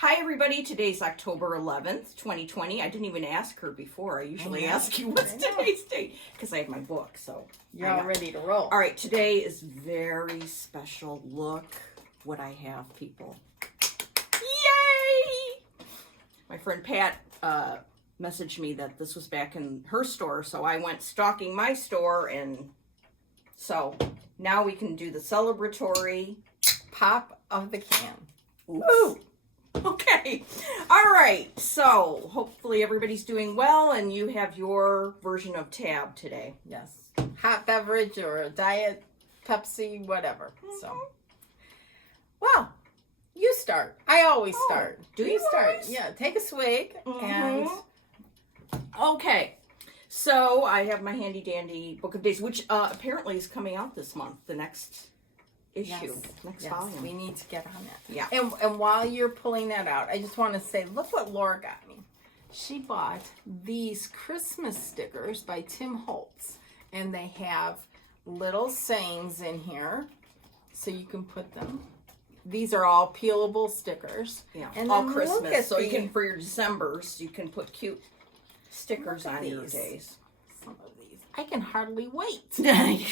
Hi everybody, today's October 11th, 2020. I didn't even ask her before. I usually ask you what's today's date because I have my book, so. You're all ready to roll. All right, today is very special. Look what I have, people. Yay! My friend Pat messaged me that this was back in her store, so I went stalking my store, and so now we can do the celebratory Pop of the can. Ooh. Okay. All right. So hopefully everybody's doing well and you have your version of Tab today. Yes. Hot beverage or a diet Pepsi, whatever. So, well, you start. I always start. Do you start? always? Yeah. Take a swig and. Okay. So I have my handy dandy book of days, which apparently is coming out this month. The next issue, next volume. We need to get on that. Yeah. And while you're pulling that out, I just want to say, look what Laura got me. She bought these Christmas stickers by Tim Holtz, and they have little sayings in here, so you can put them. These are all peelable stickers. Yeah. And all then Christmas. So you can, for your Decembers, you can put cute stickers on your these. days. Some of these. I can hardly wait.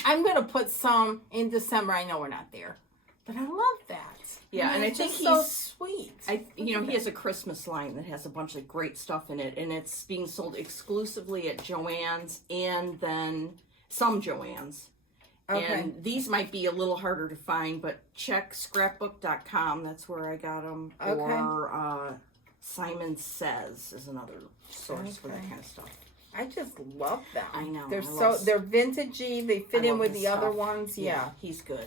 I'm going to put some in December. I know we're not there, but I love that. Yeah, and I think he's so sweet. He has a Christmas line that has a bunch of great stuff in it, and it's being sold exclusively at Joann's and then some Joann's. Okay. And these might be a little harder to find, but check scrapbook.com. That's where I got them. Okay. Or Simon Says is another source for that kind of stuff. I just love them. I know. They're vintagey. They fit in with the other ones. Yeah. He's good.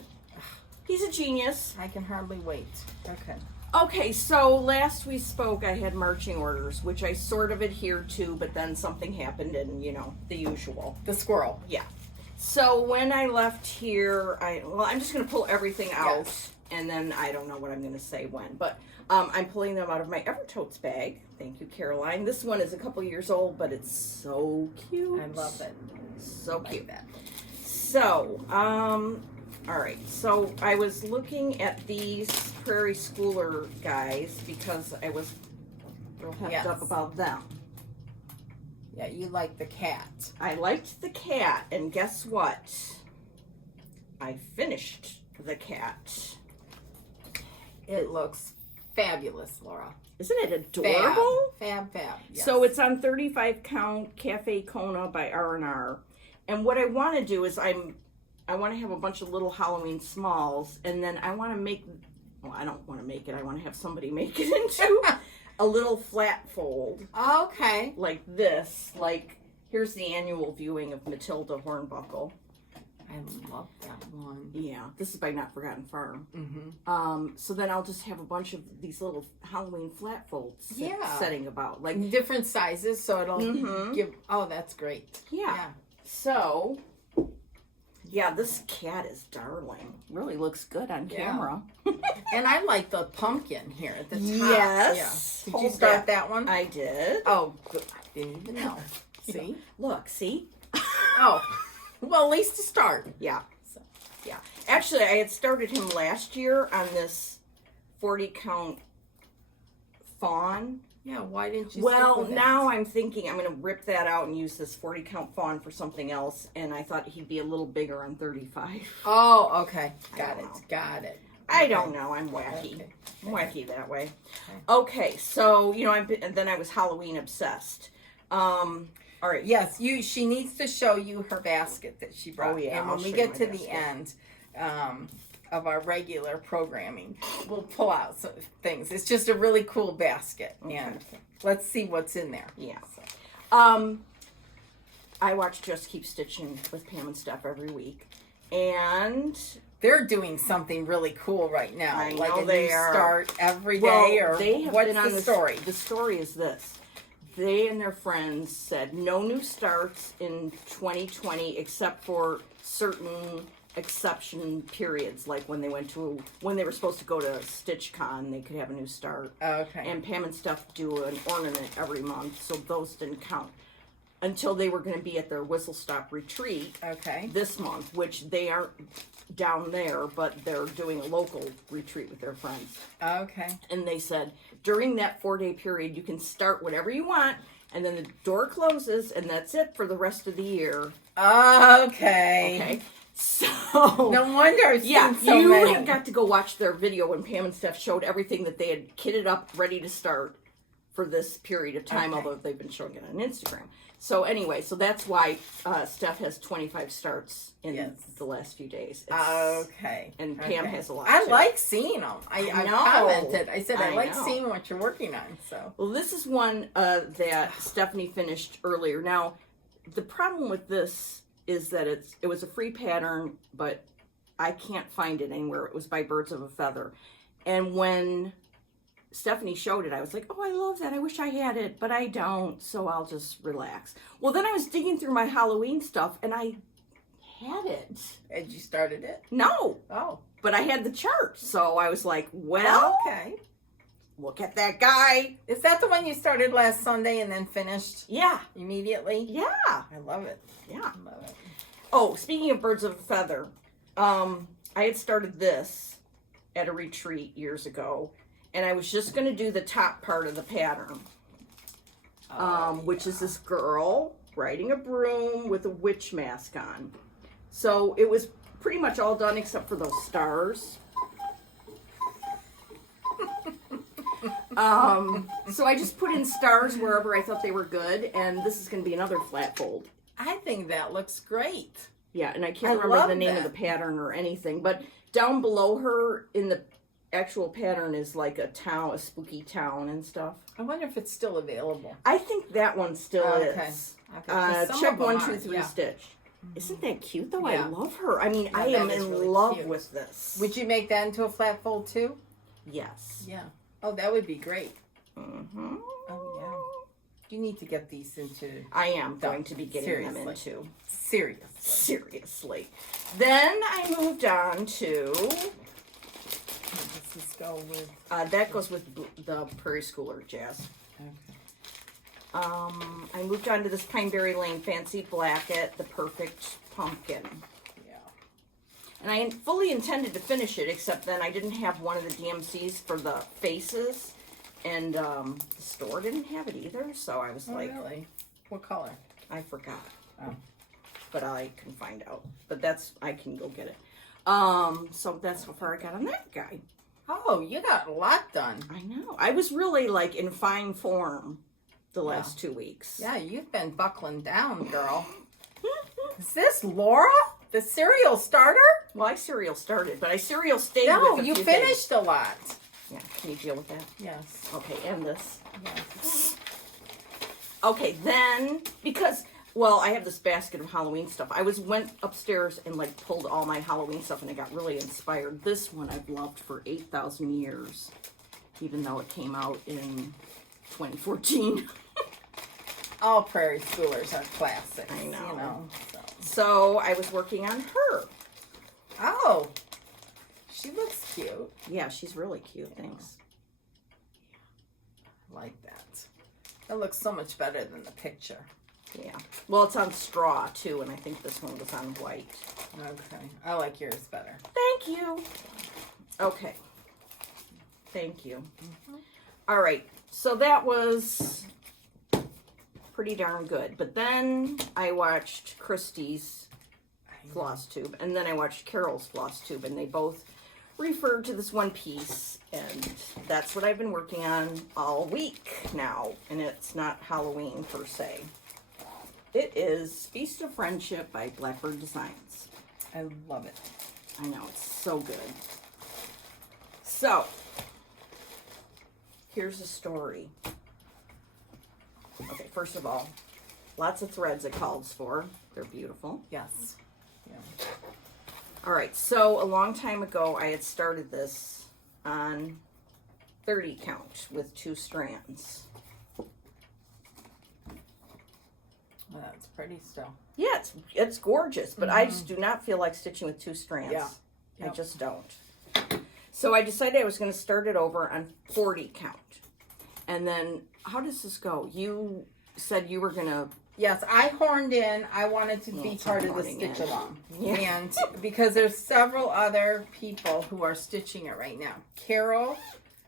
He's a genius. I can hardly wait. Okay. Okay, so last we spoke, I had marching orders, which I sort of adhered to, but then something happened and, the usual. The squirrel. Yeah. So when I left here, I'm just going to pull everything out, and then I don't know what I'm going to say when, but I'm pulling them out of my Evertotes bag. Thank you, Caroline. This one is a couple years old, but it's so cute. I love it. So cute. Like that. So, all right. So I was looking at these Prairie Schooler guys because I was real hyped up about them. Yeah, you like the cat. I liked the cat, and guess what? I finished the cat. It looks fabulous, Laura. Isn't it adorable? Fab. Yes. So it's on 35 count Cafe Kona by R&R. And what I want to do is I want to have a bunch of little Halloween smalls, and then I want to make, I don't want to make it, I want to have somebody make it into a little flat fold. Okay. Like this. Like, here's the annual viewing of Matilda Hornbuckle. I love that one. Yeah, this is by Not Forgotten Farm. Mm-hmm. So then I'll just have a bunch of these little Halloween flat folds setting about. Like different sizes, so it'll give, that's great. Yeah. So, yeah, this cat is darling. Really looks good on camera. And I like the pumpkin here at the top. Yes. Yeah. Did you start that one? I did. Oh, good. I didn't even know. See? Look, see? Oh, well, at least to start. Yeah. So, yeah. Actually, I had started him last year on this 40 count fawn. Yeah, why didn't you Well, stick with now I'm thinking I'm going to rip that out and use this 40 count fawn for something else, and I thought he'd be a little bigger on 35. Oh, okay. Got it. I don't know. I'm wacky. Okay. I'm wacky that way. Okay, so, and then I was Halloween obsessed. All right. Yes, she needs to show you her basket that she brought. Oh, yeah. And when we get to the end of our regular programming, we'll pull out some things. It's just a really cool basket. Okay. And let's see what's in there. Yeah. So. I watch Just Keep Stitching with Pam and Steph every week. And they're doing something really cool right now. I know like a they new are. Start every day, or they have what's been on the story? The story is this. They and their friends said no new starts in 2020 except for certain exception periods, like when they were supposed to go to StitchCon, they could have a new start. Okay. And Pam and Steph do an ornament every month, so those didn't count. until they were going to be at their Whistle Stop retreat this month, which they aren't down there, but they're doing a local retreat with their friends. Okay. And they said during that 4-day period, you can start whatever you want, and then the door closes, and that's it for the rest of the year. Okay. So no wonder I've seen so you many. have got to go watch their video when Pam and Steph showed everything that they had kitted up, ready to start for this period of time, although they've been showing it on Instagram. So anyway, so that's why Steph has 25 starts in the last few days. And Pam has a lot I too. like seeing them. I commented. I said I like seeing what you're working on. So well, this is one that Stephanie finished earlier. Now, the problem with this is that it was a free pattern, but I can't find it anywhere. It was by Birds of a Feather. And when Stephanie showed it, I was like, oh, I love that. I wish I had it, but I don't, so I'll just relax. Well, then I was digging through my Halloween stuff, and I had it. Had you started it? No. Oh. But I had the chart, so I was like, well, okay. Look at that guy. Is that the one you started last Sunday and then finished? Yeah. Immediately? Yeah. I love it. Yeah. I love it. Oh, speaking of Birds of a Feather, I had started this at a retreat years ago, and I was just going to do the top part of the pattern, which is this girl riding a broom with a witch mask on. So it was pretty much all done except for those stars. So I just put in stars wherever I thought they were good, and this is going to be another flat fold. I think that looks great. Yeah, and I can't remember the name of the pattern or anything, but down below her in the actual pattern is like a town, a spooky town and stuff. I wonder if it's still available. I think that one still is. Okay. Check 1, 2, 3 stitch. Isn't that cute though? Yeah. I love her. I mean, Yeah, I am in really love cute. with this. Would you make that into a flat fold too? Yes. Yeah. Oh, that would be great. Mm-hmm. Oh, yeah. You need to get these into... I am going to be getting them into. Seriously. Then I moved on to... Does this go with... that goes with the Prairie Schooler Jazz. Okay. I moved on to this Pineberry Lane Fancy Blacket, the Perfect Pumpkin. Yeah. And I fully intended to finish it, except then I didn't have one of the DMCs for the faces, and the store didn't have it either, so I was like... Really? What color? I forgot. Oh. But I can find out. But I can go get it. So that's how far I got on that guy. Oh, you got a lot done. I know. I was really, like, in fine form the last 2 weeks. Yeah, you've been buckling down, girl. Is this Laura? The cereal starter? Well, I serial started, but I serial stayed No, with a you few finished things. a lot. Yeah, can you deal with that? Yes. Okay, and this. Yes. Okay, then, because, well, I have this basket of Halloween stuff. I went upstairs and, like, pulled all my Halloween stuff, and I got really inspired. This one I've loved for 8,000 years, even though it came out in 2014. All Prairie Schoolers are classics. I know. You know so I was working on her. Oh, she looks cute. Yeah, she's really cute. Thanks. I like that. That looks so much better than the picture. Yeah. Well, it's on straw, too, and I think this one was on white. Okay. I like yours better. Thank you. Okay. Thank you. All right. So that was pretty darn good. But then I watched Christy's floss tube, and then I watched Carol's floss tube, and they both referred to this one piece, and that's what I've been working on all week now, and it's not Halloween per se. It is Feast of Friendship by Blackbird Designs. I love it. I know, it's so good. So, here's the story. Okay, first of all, lots of threads it calls for. They're beautiful. Yes. Yeah. All right, so a long time ago, I had started this on 30 count with 2 strands. Well, that's pretty still. Yeah, it's gorgeous, but I just do not feel like stitching with 2 strands. Yeah. I Yep. just don't. So I decided I was going to start it over on 40 count. And then, how does this go? You said you were going to Yes, I horned in. I wanted to be it's part not of the horning stitch in. along. Yeah. And because there's several other people who are stitching it right now. Carol,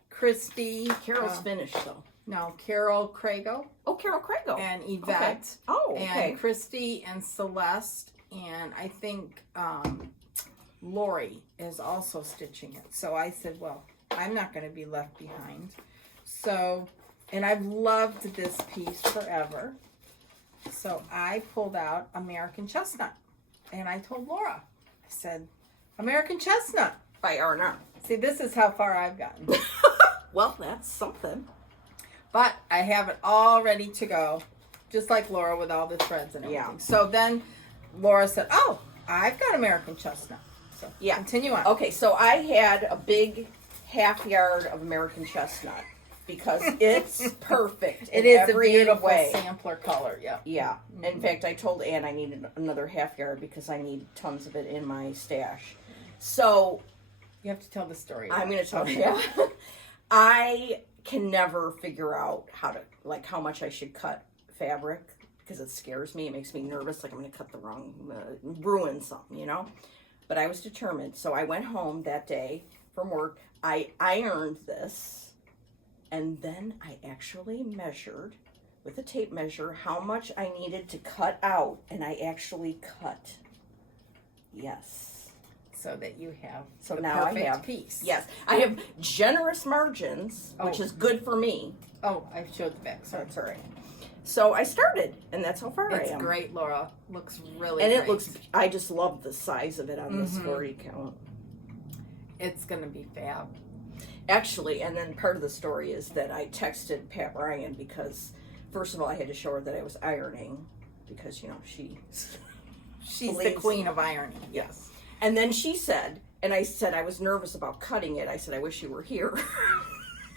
Christy. Carol's finished though. No, Carol Crago Oh, Carol Crago. and Yvette. Okay. Oh, okay. And Christy and Celeste. And I think Lori is also stitching it. So I said, well, I'm not going to be left behind. So, and I've loved this piece forever. So I pulled out American Chestnut. And I told Laura, I said, American Chestnut. By R&R. See, this is how far I've gotten. Well, that's something. But I have it all ready to go. Just like Laura with all the threads and everything. Yeah. So then Laura said, oh, I've got American Chestnut. So Yeah. continue on. Okay, so I had a big half yard of American Chestnut because it's perfect. It in is a every beautiful way. sampler color, yeah. Yeah. In fact, I told Ann I needed another half yard because I need tons of it in my stash. So You have to tell the story. I'm going to tell you. I can never figure out how much I should cut fabric because it scares me. It makes me nervous. Like I'm going to cut the wrong, ruin something, you know? But I was determined. So I went home that day from work. I ironed this. And then I actually measured with a tape measure how much I needed to cut out. And I actually cut. Yes. So that you have So the now I perfect have piece. Yes, I have generous margins, which Oh. is good for me. Oh, I showed the back. So Sorry. that's all right. So I started, and that's how far It's I am. great, Laura. Looks really And great. it looks. I just love the size of it on this 40 count. It's going to be fab. Actually, and then part of the story is that I texted Pat Ryan because, first of all, I had to show her that I was ironing because she's She's the Believes- queen of ironing. Yes. And then she said, and I said I was nervous about cutting it. I said, I wish you were here.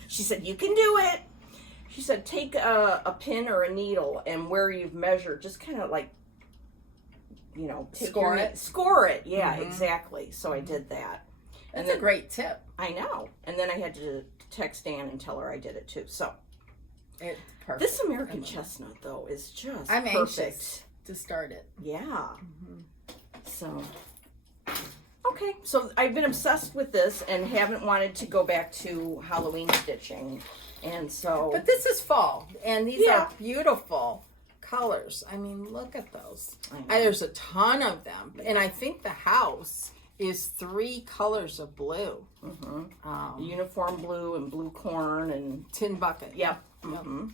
She said, you can do it. She said, take a pin or a needle and where you've measured, just kind of like, take Score your, it? Score it. Yeah, exactly. So I did that. That's a great tip. I know. And then I had to text Ann and tell her I did it too. So It's perfect. this American Chestnut, though, is just I'm perfect. anxious to start it. Yeah. So, okay. So I've been obsessed with this and haven't wanted to go back to Halloween stitching. And so, But this is fall, and these Yeah. are beautiful colors. I mean, look at those. I know. There's a ton of them, and I think the house is 3 colors of blue. uniform blue and blue corn and, Tin bucket. yep. hmm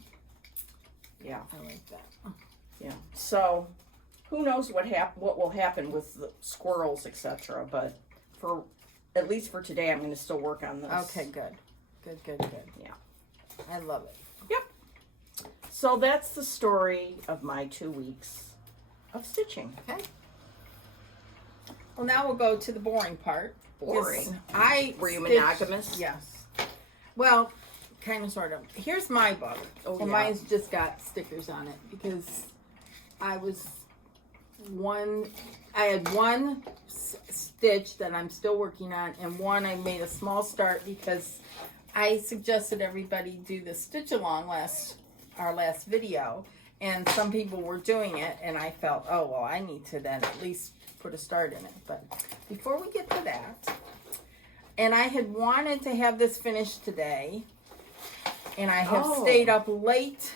Yeah. I like that. Yeah. So, who knows what will happen with the squirrels, etc. But at least for today, I'm going to still work on this. Okay, good. Good. Yeah. I love it. Yep. So that's the story of my 2 weeks of stitching. Okay. Well, now we'll go to the boring part. Boring. Were you stitched- monogamous? Yes. Well, kind of, sort of. Here's my book. Oh, and yeah. mine's just got stickers on it because I had one stitch that I'm still working on, and one I made a small start because I suggested everybody do the stitch along our last video, and some people were doing it, and I felt, oh well, I need to then at least put a start in it. But before we get to that, and I had wanted to have this finished today, and I have Oh. stayed up late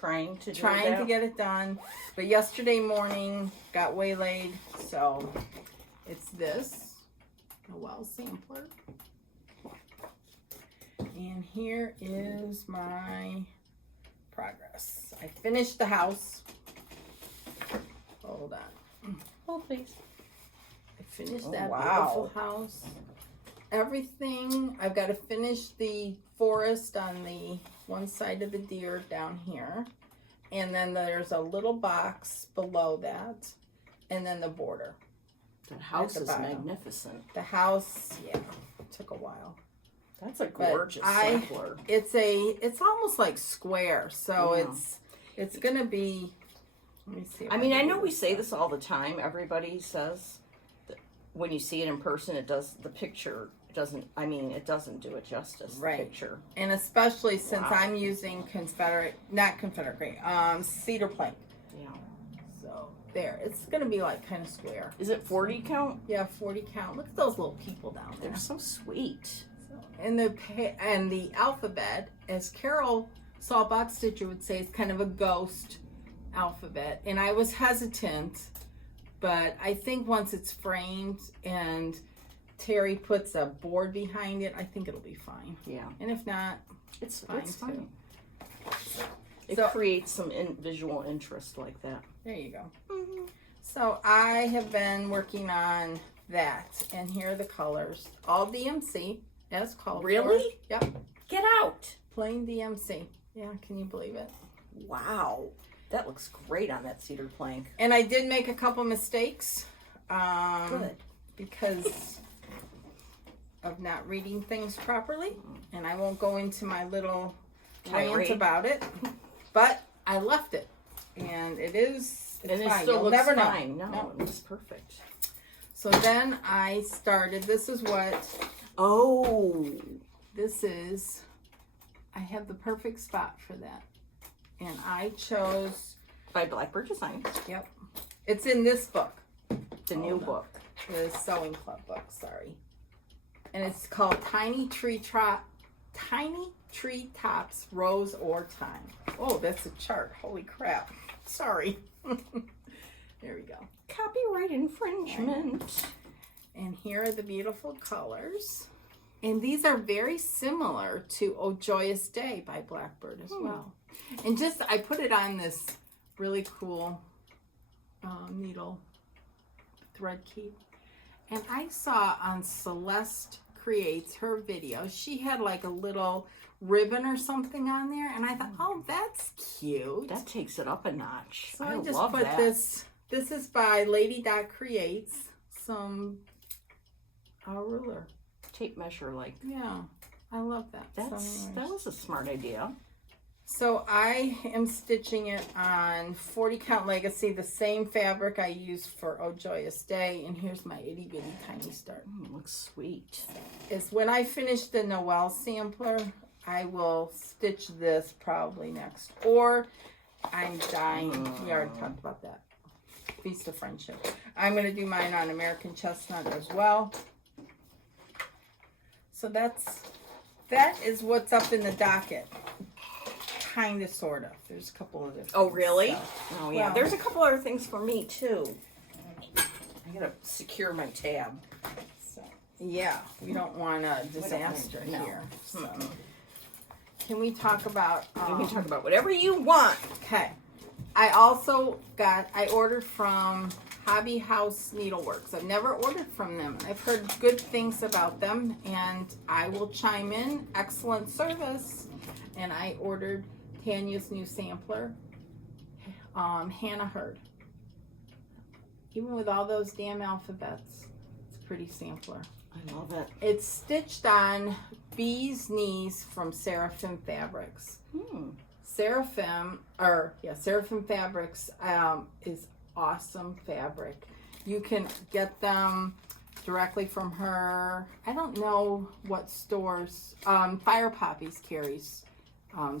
Trying to get it done, but yesterday morning got waylaid, so it's this Noel sampler, and here is my progress. I finished the house. Hold on. Oh, please. I finished Oh, that wow. beautiful house. Everything. I've got to finish the forest on the one side of the deer down here. And then there's a little box below that. And then the border. That house the is bottom. magnificent. The house, yeah, took a while. That's a But gorgeous sampler. It's almost like square. So Yeah. it's going to be, let me see. if I mean, can I do know we this say stuff. this all the time. Everybody says that when you see it in person, the picture it doesn't do it justice. Right. The picture. And especially since Wow. I'm using cedar plank. Yeah. So there, it's gonna be like kind of square. Is it 40 count? Yeah, 40 count. Look at those little people down there. They're so sweet. So, and the alphabet, as Carol Saltbox Stitcher would say, is kind of a ghost alphabet. And I was hesitant, but I think once it's framed and Terry puts a board behind it, I think it'll be fine. Yeah. And if not, it's fine fine. too. It creates some visual interest like that. There you go. Mm-hmm. So I have been working on that, and here are the colors. All DMC, as called for. Really? Yep. Get out. Plain DMC. Yeah, can you believe it? Wow. That looks great on that cedar plank. And I did make a couple mistakes. Good. Because of not reading things properly. And I won't go into my little rant about it. But I left it. And it's and fine. it still You'll looks never fine. know. No, it looks perfect. So then I started, this is what, this is, I have the perfect spot for that. And I chose, By Blackbird Designs. yep, it's in this book. The new book. The Sewing Club book, sorry. And it's called Tiny Tree Tops Rose or Time. Oh, that's a chart. Holy crap. Sorry. There we go. Copyright infringement. And here are the beautiful colors. And these are very similar to Oh Joyous Day by Blackbird as well. And just, I put it on this really cool needle thread key. And I saw on Celeste Creates her video, she had like a little ribbon or something on there. And I thought, oh, that's cute. That takes it up a notch. So I I just love put that. this is by Lady Dot Creates, some ruler. Tape measure, like. Yeah, I love that. That was a smart idea. So I am stitching it on 40 count Legacy, the same fabric I used for Oh Joyous Day. And here's my itty bitty tiny start. Looks sweet. Is when I finish the Noel sampler, I will stitch this probably next. Or I'm dying. We already talked about that. Feast of Friendship. I'm going to do mine on American Chestnut as well. So that is what's up in the docket. Kind of, sort of. There's a couple of different Oh, really? stuff. Oh, yeah. Well, There's a couple other things for me, too. I gotta secure my tab. So, yeah, we don't want a disaster No. here. So, can we talk about... You can talk about whatever you want. Okay. I ordered from Hobby House Needleworks. I've never ordered from them. I've heard good things about them, and I will chime in. Excellent service. And I ordered Tanya's new sampler, Hannah Hurd. Even with all those damn alphabets, it's a pretty sampler. I love it. It's stitched on Bee's Knees from Seraphim Fabrics. Seraphim Fabrics is awesome fabric. You can get them directly from her. I don't know what stores. Fire Poppies carries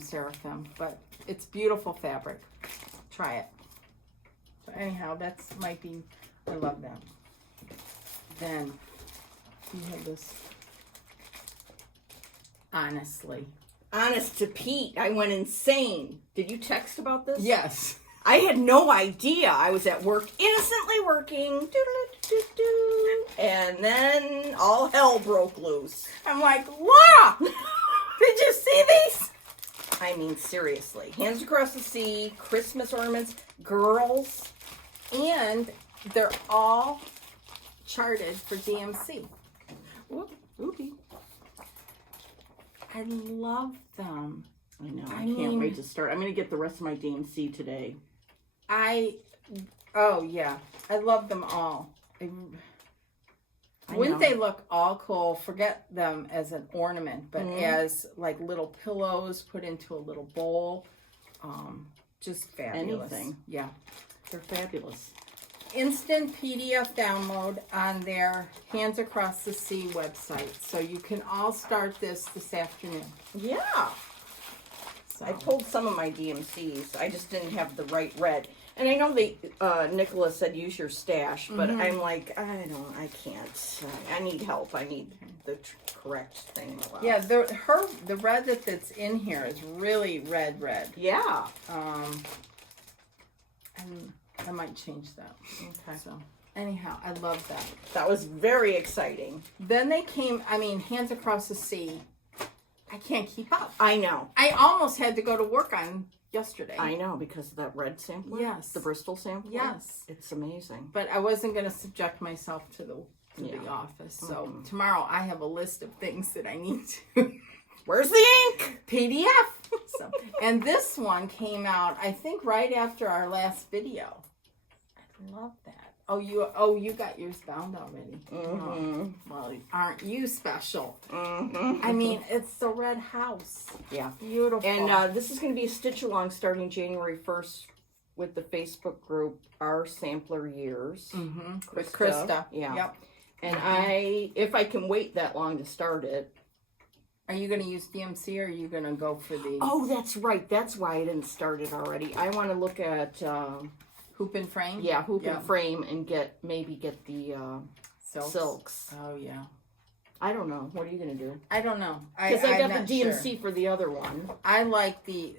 Seraphim, but it's beautiful fabric. Try it. So anyhow, I love that. Then you have this. Honest to Pete, I went insane. Did you text about this? Yes. I had no idea. I was at work, innocently working, and then all hell broke loose. I'm like, Laura! Did you see these? I mean, seriously. Hands Across the Sea, Christmas ornaments, girls. And they're all charted for DMC. Oopie. I love them. I know. I can't wait to start. I'm going to get the rest of my DMC today. Oh yeah. I love them all. Wouldn't they look all cool? Forget them as an ornament, but as like little pillows put into a little bowl. Just fabulous. Anything. Yeah. They're fabulous. Instant PDF download on their Hands Across the Sea website. So you can all start this afternoon. Yeah. So. I pulled some of my DMCs. I just didn't have the right red. And I know Nicholas said use your stash, but I'm like, I can't. I need help. I need the correct thing. Yeah, the red that's in here is really red. Yeah. And I might change that. Okay. So anyhow, I love that. That was very exciting. Then they came, Hands Across the Sea. I can't keep up. I know. I almost had to go to work on yesterday. I know, because of that red sampler. Yes. The Bristol sampler. Yes. It's amazing. But I wasn't going to subject myself to the office. So tomorrow I have a list of things that I need to. Where's the ink? PDF. So, and this one came out, I think, right after our last video. I love that. Oh, you got yours bound already. Oh, well, aren't you special? I mean, it's the red house. Yeah. Beautiful. And this is going to be a stitch along starting January 1st with the Facebook group, Our Sampler Years. With Krista. Yeah. Yep. And if I can wait that long to start it. Are you going to use DMC or are you going to go for the... Oh, that's right. That's why I didn't start it already. I want to look at... Hoop and frame? Yeah, hoop and frame, and maybe get the silks. Oh, yeah. I don't know. What are you going to do? I don't know. Because I got the DMC for the other one. I like the...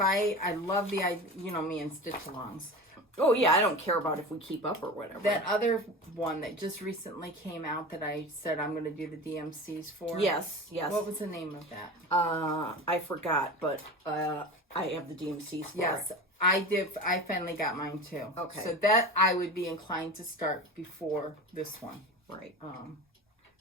I love the... me and stitch-alongs. Oh, yeah. I don't care about if we keep up or whatever. That other one that just recently came out that I said I'm going to do the DMCs for. Yes. What was the name of that? I forgot, but I have the DMCs for Yes. it. I did. I finally got mine too. Okay. So that I would be inclined to start before this one. Right.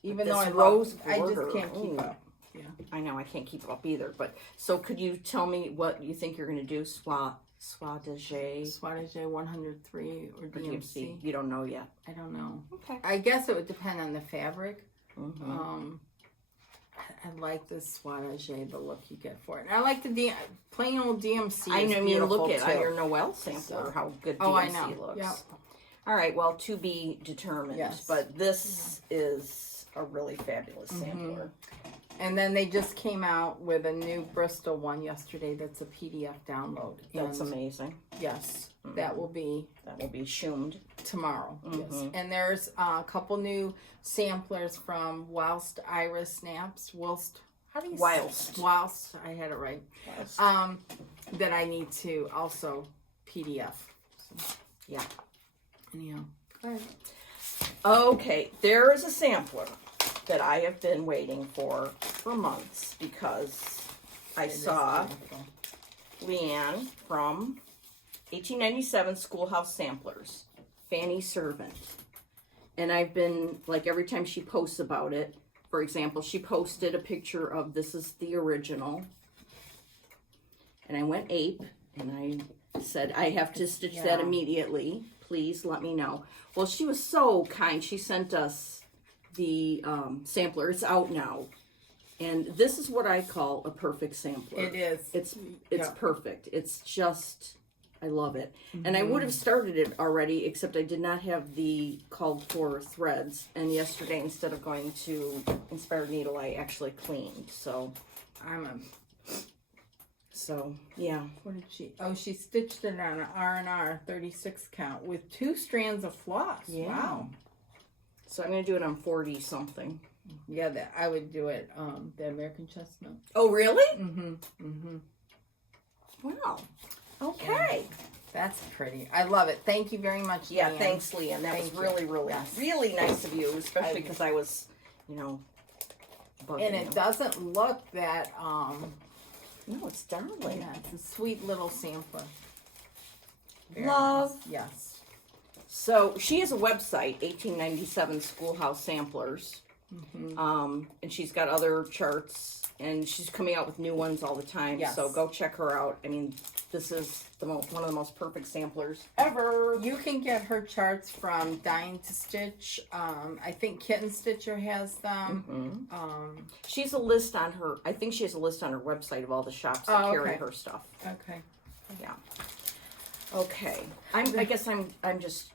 Even this though rose I border, just can't keep up. Yeah. I know, I can't keep up either. But so could you tell me what you think you're going to do? Soie de J, 103 or DMC? You don't know yet. I don't know. Okay. I guess it would depend on the fabric. I like this Soie, the look you get for it. And I like the plain old DMC. I know, you look at too. your Noel sampler, how good DMC I know. looks. Yep. All right, well, to be determined. Yes. But this is a really fabulous sampler. And then they just came out with a new Bristol one yesterday that's a PDF download. That's amazing. Yes, that will be shoomed tomorrow. Yes. And there's a couple new samplers from Whilst Iris Snaps. How do you Whilst. say it? Whilst. I had it right. Whilst. That I need to also PDF. So, yeah. Anyhow. All right. Okay, there is a sampler that I have been waiting for months because I saw Leanne from 1897 Schoolhouse Samplers, Fanny Servant. And I've been, like, every time she posts about it, for example, she posted a picture of this is the original. And I went ape, and I said, I have to stitch that immediately. Please let me know. Well, she was so kind. She sent us the sampler. It's out now. And this is what I call a perfect sampler. It is. It's perfect. It's just, I love it. And I would have started it already, except I did not have the called for threads. And yesterday, instead of going to Inspired Needle, I actually cleaned. So, yeah. What did she? Oh, she stitched it on an R&R 36 count with 2 strands of floss. Yeah. Wow. So I'm going to do it on 40 something. Yeah, I would do it, the American Chestnut. Oh, really? Mm-hmm. Wow. Okay. Yeah. That's pretty. I love it. Thank you very much, Yeah, Leanne. thanks, Leanne. That was really, really nice of you, especially because I was, bugging And it doesn't look that, no, it's darling. yeah, it's a sweet little sampler. Very Love. nice. Yes. So she has a website, 1897 Schoolhouse Samplers. And she's got other charts, and she's coming out with new ones all the time. Yes. So go check her out. I mean, this is one of the most perfect samplers ever. You can get her charts from Dying to Stitch. I think Kitten Stitcher has them. She has a list on her. I think she has a list on her website of all the shops that carry her stuff. Okay. Yeah. Okay. I guess I'm just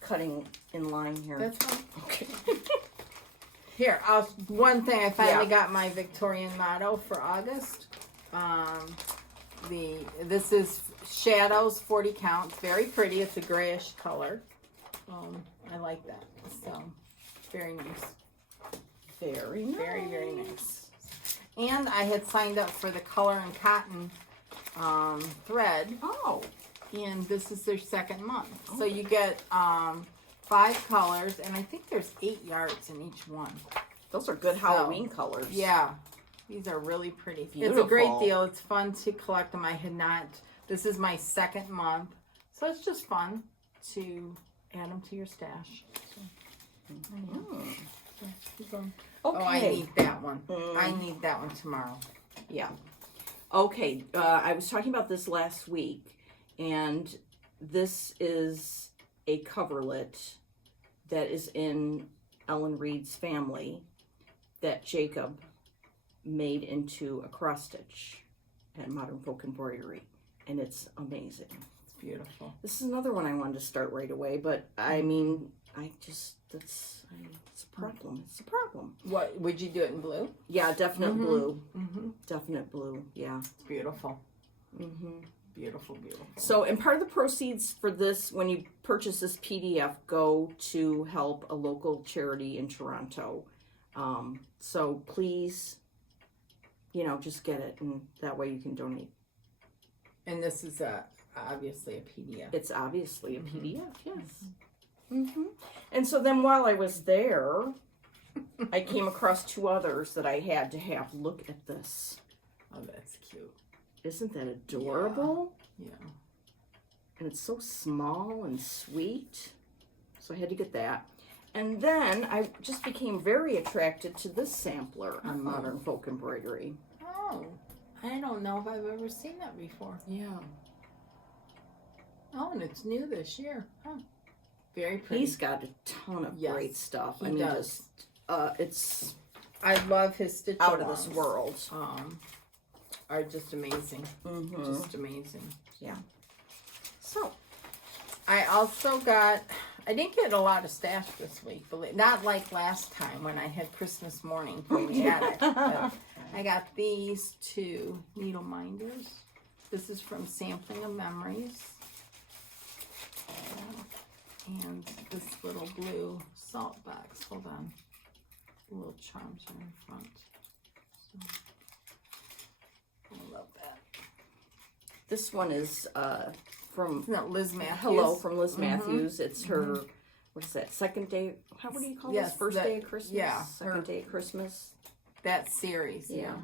cutting in line here. That's fine. Okay. Here, one thing, I finally got my Victorian motto for August. this is Shadows 40 count. Very pretty. It's a grayish color. I like that. So, very nice. Very nice. Very, very nice. And I had signed up for the Color and Cotton thread. Oh. And this is their second month. So you get 5 colors, and I think there's 8 yards in each one. Those are good Halloween colors. Yeah. These are really pretty. Beautiful. It's a great deal. It's fun to collect them. I had not, this is my second month. So it's just fun to add them to your stash. So, Okay. Oh, I need that one. I need that one tomorrow. Yeah. Okay. I was talking about this last week, and this is a coverlet that is in Ellen Reed's family that Jacob made into a cross stitch at Modern Folk Embroidery, and it's amazing. It's beautiful. This is another one I wanted to start right away, but I mean, it's a problem. It's a problem. What, would you do it in blue? Yeah, definite blue. Definite blue, yeah. It's beautiful. Beautiful, beautiful. So, and part of the proceeds for this, when you purchase this PDF, go to help a local charity in Toronto. So please, just get it, and that way you can donate. And this is obviously a PDF. It's obviously a PDF, yes. And so then while I was there, I came across 2 others that I had to have. Look at this. Oh, that's cute. Isn't that adorable? Yeah. And it's so small and sweet. So I had to get that. And then I just became very attracted to this sampler on Modern Folk Embroidery. Oh, I don't know if I've ever seen that before. Yeah. Oh, and it's new this year. Huh. Very pretty. He's got a ton of great stuff. He does. It's I love his stitch out of this world. Are just amazing. Just amazing. Yeah. So, I also got, I didn't get a lot of stash this week, but not like last time when I had Christmas morning pointing at it. But I got these 2 needle minders. This is from Sampling of Memories. And this little blue salt box. Hold on. The little charms are in front. So, I love that. this one is from Liz Matthews. Hello from Liz Matthews. It's her, what is that, second day? What do you call this? First day of Christmas? Yeah. Second day of Christmas? That series, yeah.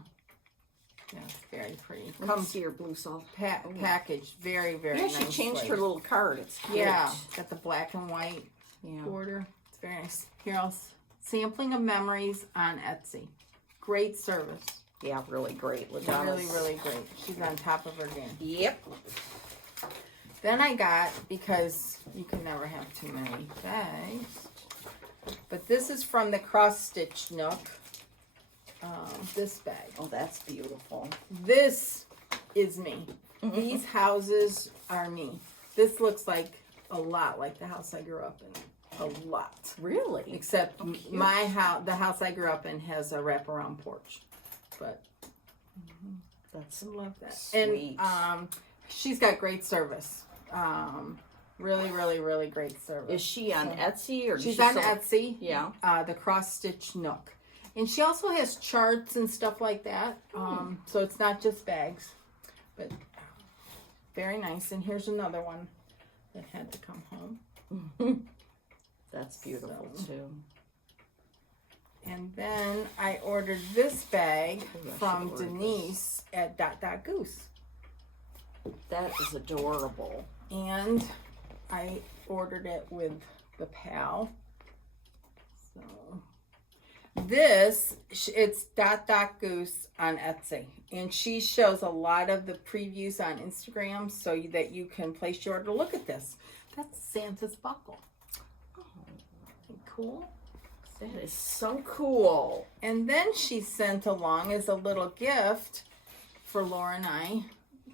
Yeah, it's very pretty. Comes here, blue salt. Packaged very, very Yeah, nicely. she changed her little card. It's cute. Yeah, got the black and white border. It's very nice. Here else, Sampling of Memories on Etsy. Great service. Yeah, really great. Really, really great. She's on top of her game. Yep. Then I got, because you can never have too many bags, but this is from the Cross Stitch Nook. This bag. Oh, that's beautiful. This is me. These houses are me. This looks like a lot like the house I grew up in. A lot. Really? Except my house, the house I grew up in, has a wraparound porch. But That's I love that. sweet. And she's got great service. Really, really, really great service. Is she on Etsy or? She's on Etsy. Yeah. The Cross Stitch Nook. And she also has charts and stuff like that. So it's not just bags. But very nice. And here's another one that had to come home. That's beautiful too. And then I ordered this bag from Denise at Goose. That is adorable. And I ordered it with the PAL. So this, it's Goose on Etsy. And she shows a lot of the previews on Instagram so that you can place your order. Look at this. That's Santa's buckle. Oh, Cool. that is so cool. And then she sent along as a little gift for Laura and I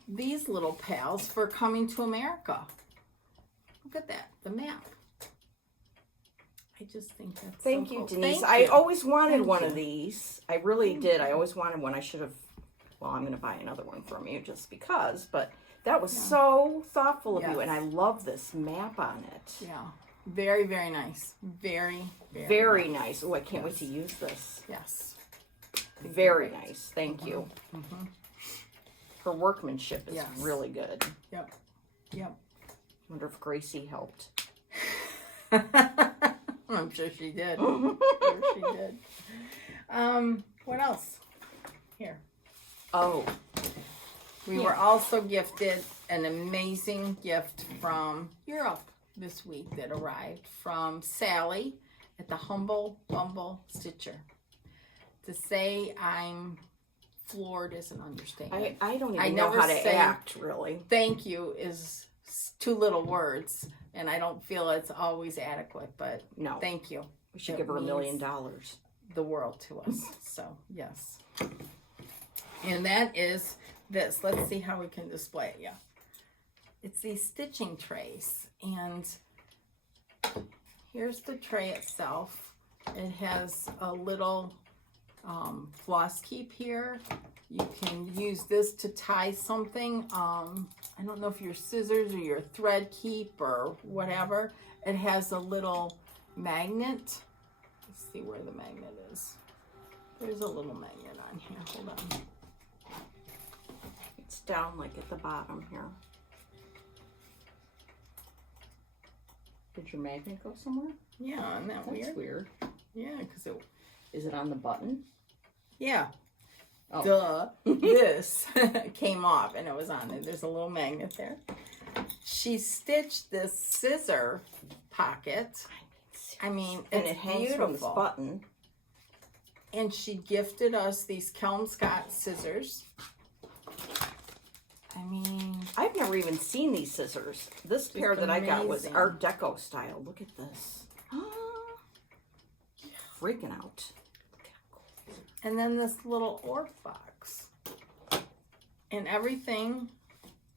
these little pals for coming to America. Look at that, the map. I just think that's Thank so you, cool. Denise. Thank I you. always wanted Thank one you. of these. I really did. I always wanted one. I should have Well, I'm going to buy another one from you just because, but that was so thoughtful of you, and I love this map on it. Yeah. Very, very nice. Very, very nice. Oh, I can't wait to use this. Yes. Very nice. Thank you. Her workmanship is really good. Yep. Yep. Wonder if Gracie helped. I'm sure she did. I'm sure she did. What else? Here. Oh. We were also gifted an amazing gift from Europe this week that arrived from Sally at the Humble Bumble Stitcher. To say I'm floored is an understatement. I don't even know how to act, really. Thank you is two little words, and I don't feel it's always adequate, but no. Thank you. We should give her $1 million. The world to us. So, yes. And that is this. Let's see how we can display it. Yeah. It's these stitching trays. And here's the tray itself. It has a little floss keep here. You can use this to tie something. I don't know if your scissors or your thread keep or whatever. It has a little magnet. Let's see where the magnet is. There's a little magnet on here. Hold on. It's down like at the bottom here. Did your magnet go somewhere? Yeah, isn't that weird? That's weird. Yeah, because it... Is it on the button? Yeah. Oh. Duh. This came off and it was on there. There's a little magnet there. She stitched this scissor pocket. I mean, and it's it hangs beautiful. from this button. And she gifted us these Kelmscott scissors. I mean... I've never even seen these scissors. This pair that I got was Art Deco style. Look at this. Freaking out. And then this little orb box. And everything.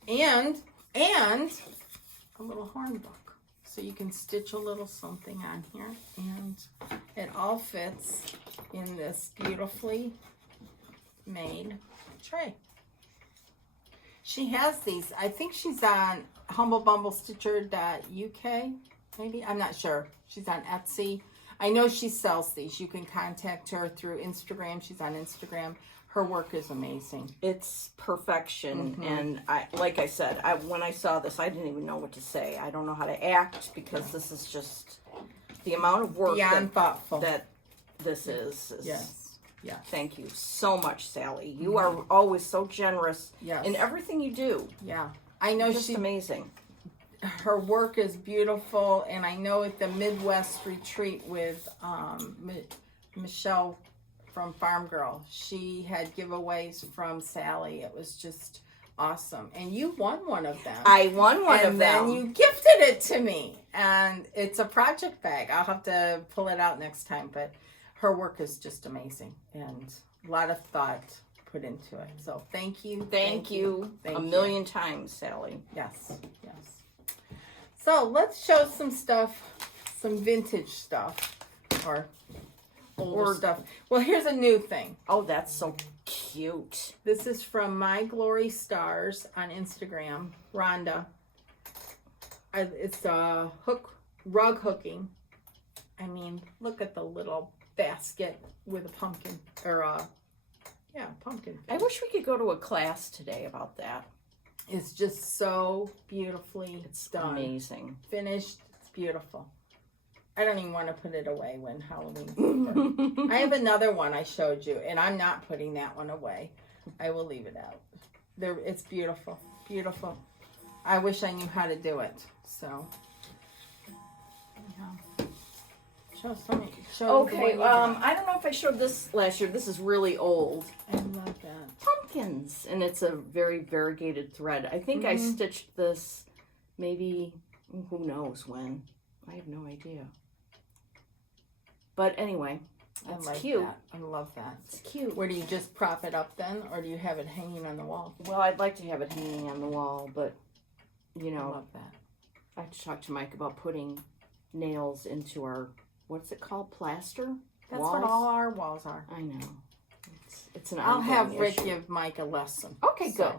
And a little horn book. So you can stitch a little something on here. And it all fits in this beautifully made tray. She has these. I think she's on humblebumblestitcher.uk, maybe. I'm not sure. She's on Etsy. I know she sells these. You can contact her through Instagram. She's on Instagram. Her work is amazing. It's perfection. And like I said, when I saw this, I didn't even know what to say. I don't know how to act because this is just the amount of work thoughtful that this is. Yes. Yeah. Thank you so much, Sally. You are always so generous in everything you do. Yeah. I know she's amazing. Her work is beautiful, and I know at the Midwest retreat with Michelle from Farm Girl, she had giveaways from Sally. It was just awesome. And you won one of them. I won one of them. And then you gifted it to me. And it's a project bag. I'll have to pull it out next time, but her work is just amazing, and a lot of thought put into it. So thank you. Thank you a million times, Sally. Yes, yes. So let's show some stuff, some vintage stuff, or older stuff. Well, here's a new thing. Oh, that's so cute. This is from My Glory Stars on Instagram, Rhonda. It's rug hooking. I mean, look at the little basket with a pumpkin, or pumpkin. I wish we could go to a class today about that. It's just so beautifully done. Amazing. Finished. It's beautiful. I don't even want to put it away when Halloween's over. I have another one I showed you, and I'm not putting that one away. I will leave it out. It's beautiful. Beautiful. I wish I knew how to do it. So, yeah. Okay, I don't know if I showed this last year. This is really old. I love that. Pumpkins. And it's a very variegated thread. I think I stitched this maybe, who knows when. I have no idea. But anyway, that's cute. That. I love that. It's cute. Where do you just prop it up then? Or do you have it hanging on the wall? Well, I'd like to have it hanging on the wall, but, you know. I love that. I have to talk to Mike about putting nails into our... What's it called? Plaster? That's walls? what all our walls are. I know. It's an I'll have ongoing Rick issue. give Mike a lesson. Okay, good.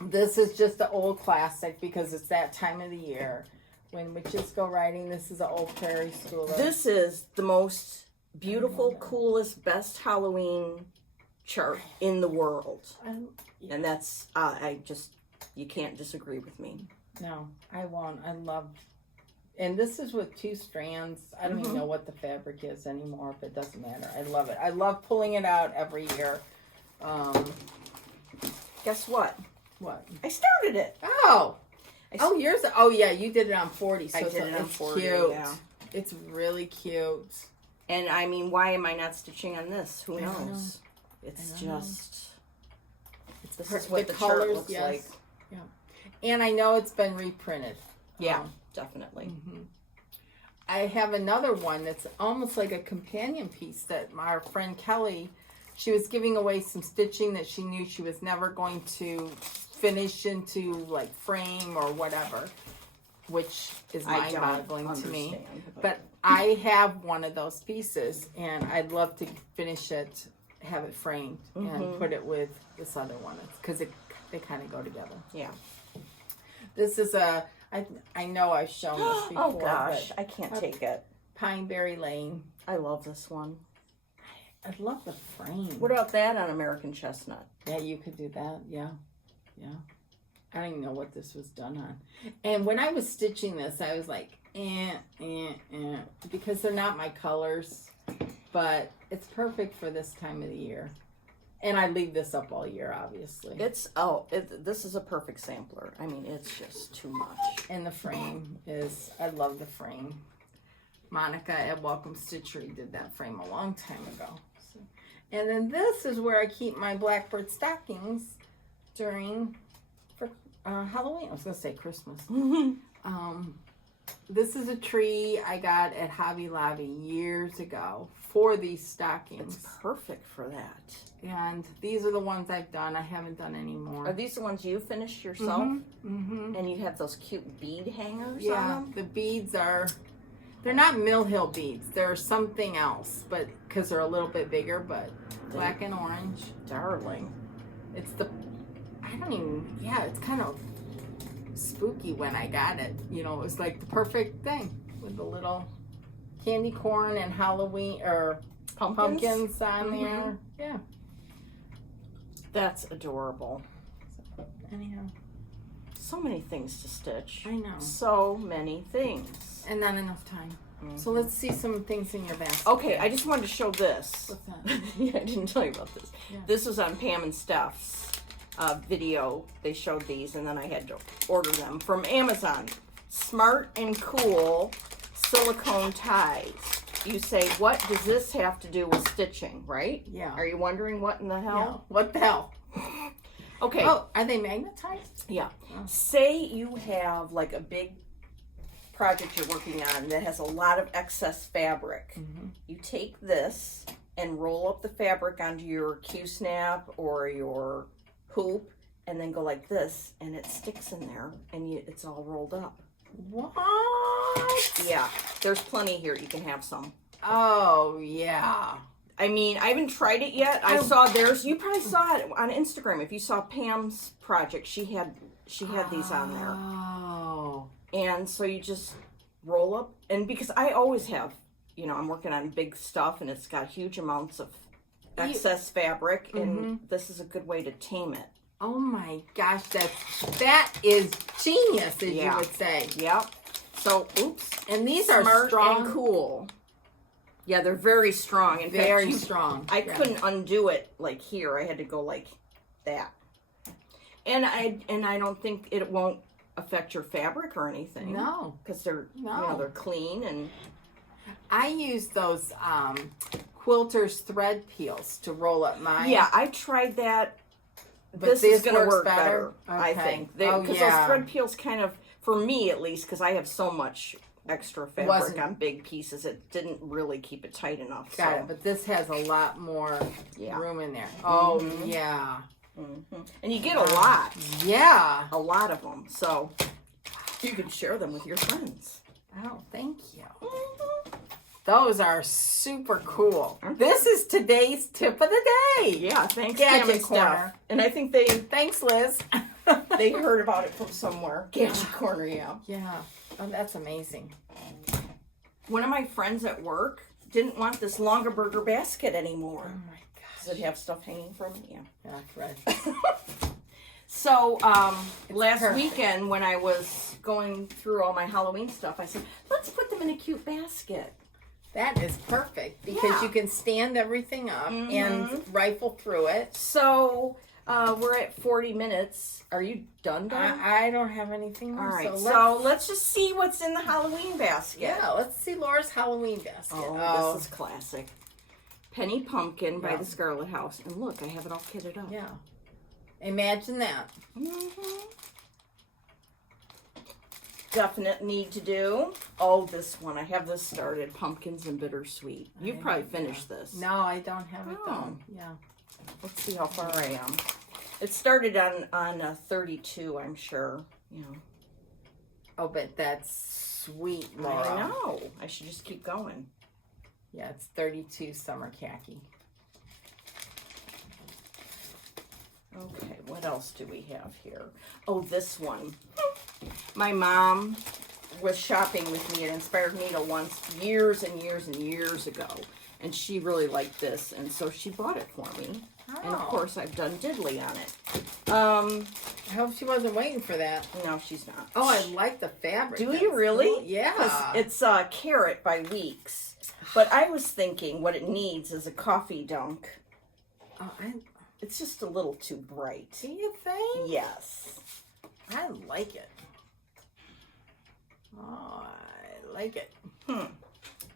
This is just an old classic because it's that time of the year when witches go riding. This is an old prairie schooler. This is the most beautiful, coolest, best Halloween chart in the world. And that's, you can't disagree with me. No, I won't. I love, and this is with 2 strands. I don't even know what the fabric is anymore, but it doesn't matter. I love it. I love pulling it out every year. Guess what? What? I started it. Oh, yours. Oh yeah, you did it on 40. So I did it on it's 40, cute. yeah. It's really cute. And I mean, why am I not stitching on this? Who I don't knows? know. It's I don't know. just, this is what the colors, chart looks yes. like. Yeah, and I know it's been reprinted. Yeah, definitely. I have another one that's almost like a companion piece that our friend Kelly, she was giving away some stitching that she knew she was never going to finish into like frame or whatever, which is I don't mind-boggling to me. understand, But I have one of those pieces, and I'd love to finish it, have it framed, and put it with this other one because they kind of go together. Yeah. This is I know I've shown this before. Oh gosh, but I can't take it. Pineberry Lane. I love this one. I love the frame. What about that on American Chestnut? Yeah, you could do that. Yeah. I don't even know what this was done on. And when I was stitching this, I was like, because they're not my colors, but it's perfect for this time of the year. And I leave this up all year, obviously. This is a perfect sampler. I mean, it's just too much. And the frame is, I love the frame. Monica at Welcome Stitchery did that frame a long time ago. So, and then this is where I keep my Blackbird stockings for Halloween. I was going to say Christmas. This is a tree I got at Hobby Lobby years ago for these stockings. It's perfect for that. And these are the ones I've done. I haven't done any more. Are these the ones you finished yourself? And you have those cute bead hangers on them? The beads they're not Mill Hill beads. They're something else, but because they're a little bit bigger, but black and orange. Darling. It's it's kind of spooky when I got it. You know, it was like the perfect thing with the little candy corn and Halloween or pumpkins on there. Yeah. That's adorable. So, anyhow. So many things to stitch. I know. So many things. And not enough time. So let's see some things in your basket. Okay, I just wanted to show this. What's that? Yeah, I didn't tell you about this. Yeah. This was on Pam and Steph's video. They showed these, and then I had to order them from Amazon. Smart and Cool silicone ties. You say, what does this have to do with stitching, right? Yeah. Are you wondering what in the hell? Yeah. What the hell? Okay. Oh, are they magnetized? Yeah. Oh. Say you have like a big project you're working on that has a lot of excess fabric. You take this and roll up the fabric onto your Q-snap or your hoop and then go like this and it sticks in there and it's all rolled up. What? Yeah, there's plenty here. You can have some. Oh, yeah. I mean, I haven't tried it yet. I saw theirs. You probably saw it on Instagram. If you saw Pam's project, she had these on there. Oh. And so you just roll up, and because I always have, I'm working on big stuff, and it's got huge amounts of excess fabric, and this is a good way to tame it. Oh my gosh, that is genius, as you would say. Yep. So, oops. And these are Smart strong and Cool. Yeah, they're very strong. In very fact, strong. I couldn't undo it like here. I had to go like that. And I don't think it won't affect your fabric or anything. No. Because they're they're clean and I use those quilters thread peels to roll up mine. Yeah, I tried that. But this is going to works work better, Okay. I think. Because those thread peels kind of, for me at least, because I have so much extra fabric on big pieces, it didn't really keep it tight enough. Got it, but this has a lot more room in there. Oh, yeah. And you get a lot. Yeah. A lot of them. So you can share them with your friends. Oh, thank you. Those are super cool. Aren't This is today's tip of the day. Yeah, thanks, Gadget Cam and Corner. stuff. And I think they Thanks, Liz. they heard about it from somewhere. Gadget Corner, yeah. Yeah. Oh, that's amazing. One of my friends at work didn't want this Longaberger basket anymore. Oh my Does it have stuff hanging from it? Yeah. gosh. Right. So, last perfect. weekend when I was going through all my Halloween stuff, I said, let's put them in a cute basket. That is perfect because Yeah. you can stand everything up and rifle through it. So, we're at 40 minutes. Are you done? I don't have anything more. All right, So let's just see what's in the Halloween basket. yeah, let's see Laura's Halloween basket. Oh, this is classic. Penny Pumpkin by Yeah. the Scarlet House. And look, I have it all kitted up. Yeah. Imagine that. Definite need to do. Oh, this one. I have this started. Pumpkins and Bittersweet. You've probably finished this. No, I don't have it Oh. done. Yeah. Let's see how far I am. It started on 32, I'm sure. You know. Oh, but that's sweet, Laura. I know. I should just keep going. Yeah, it's 32 summer khaki. Okay, what else do we have here? Oh, this one. My mom was shopping with me at Inspired Needle once years and years and years ago. And she really liked this. And so she bought it for me. And of Oh. course, I've done diddly on it. I hope she wasn't waiting for that. No, she's not. Oh, I like the fabric. Do That's you really? cool. Yeah. It's Carrot by Weeks. But I was thinking what it needs is a coffee dunk. Oh, It's just a little too bright. do you think? Yes. I like it. Oh, I like it.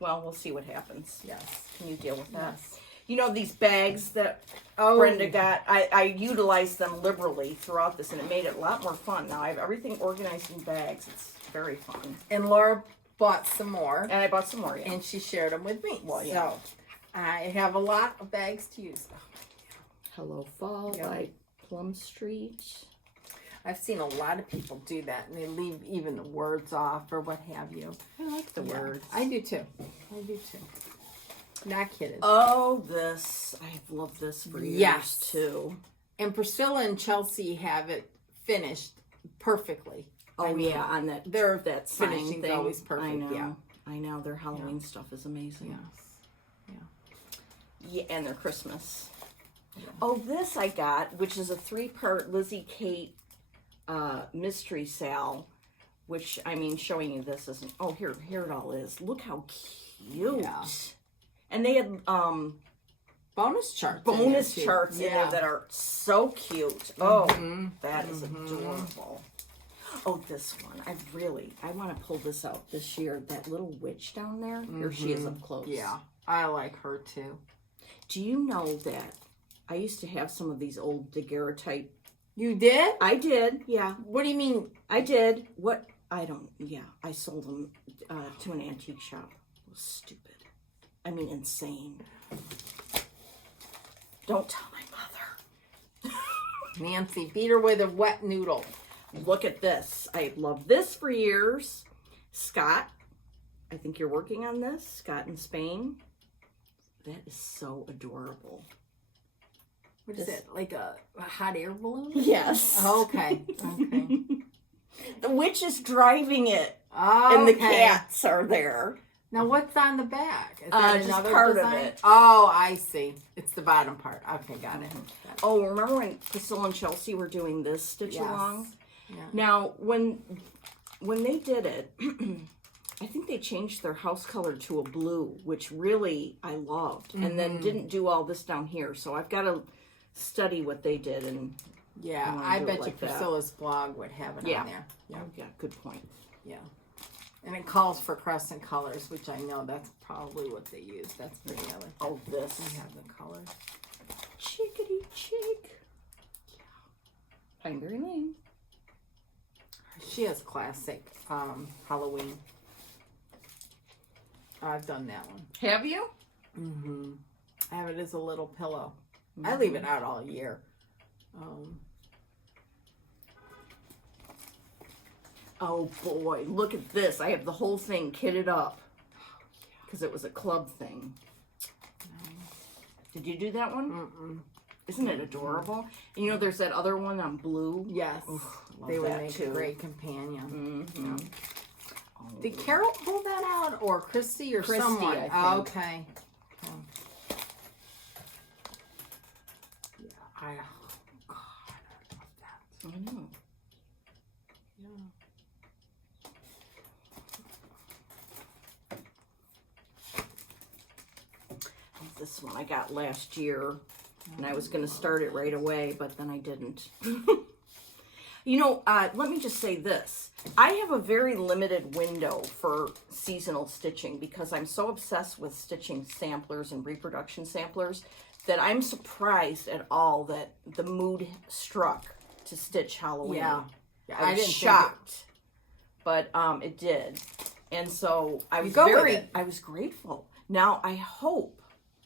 Well, we'll see what happens. Yes. Can you deal with that? Yes. You know these bags that Oh, Brenda got? I utilized them liberally throughout this, and it made it a lot more fun. Now I have everything organized in bags. It's very fun. and Laura bought some more, And I bought some more, yeah. and she shared them with me. Well, yeah. So I have a lot of bags to use. Hello Fall Yeah. by Plum Street. I've seen a lot of people do that, and they leave even the words off or what have you. I like the Yeah, words. I do too. I do too. Not kidding. Oh, this. I've loved this for years, Yes. too. And Priscilla and Chelsea have it finished perfecly. Oh, I mean, yeah, on that, their that sign finishing's thing. always perfect, I know. yeah. I know. Their Halloween stuff is amazing. Yes. Yeah, and their Christmas. Oh, this I got, which is a 3-part Lizzie Kate mystery sal, which, I mean, showing you this isn't, oh, here it all is. Look how cute. Yeah. And they had Bonus charts. bonus in there, too. charts in there that are so cute. Oh, that is adorable. Oh, this one. I want to pull this out this year. That little witch down there. Here she is up close. Yeah, I like her too. Do you know that I used to have some of these old daguerreotype? You did? I did, yeah. What do you mean? I did. What? I don't, yeah. I sold them to an antique shop. It was stupid. I mean, insane. Don't tell my mother. Nancy, beat her with a wet noodle. Look at this. I loved this for years. Scott, I think you're working on this. Scott in Spain. That is so adorable. What is it? Like a hot air balloon? Yes. Oh, okay. Okay. The witch is driving it. Oh, And the cats are there. Now, what's on the back? Is that Just another part of design? it. Oh, I see. It's the bottom part. Okay, got it. Got it. Oh, remember when Priscilla and Chelsea were doing this stitch Yes. along? Yeah. Now, when they did it, I think they changed their house color to a blue, which really I loved, and then didn't do all this down here. So I've got to study what they did, and Yeah, wanna I do it bet like you that. Priscilla's blog would have it Yeah. on there. Yeah, yeah, good point. yeah. And it calls for crescent colors, which I know that's probably what they use. That's pretty. I like that. Oh, this We have the colors. chickadee chick. Pineberry Lane. She has classic Halloween. I've done that one. Have you? Mm-hmm. I have it as a little pillow. I leave it out all year. Oh boy, look at this! I have the whole thing kitted up. because it was a club thing. Did you do that one? Mm-mm. Isn't it adorable? And you know, there's that other one on blue. Yes. Oof, they would that make too. a great companion. Mm-hmm. Yeah. Did Carol pull that out, or Christy, or Christy, someone? I think. Oh, okay. Yeah, oh God, I love that. I know. Yeah. This one I got last year, and I was going to start it right away, but then I didn't. You know, let me just say this. I have a very limited window for seasonal stitching because I'm so obsessed with stitching samplers and reproduction samplers that I'm surprised at all that the mood struck to stitch Halloween. Yeah. I was shocked, but it did. And so I was I was grateful. Now I hope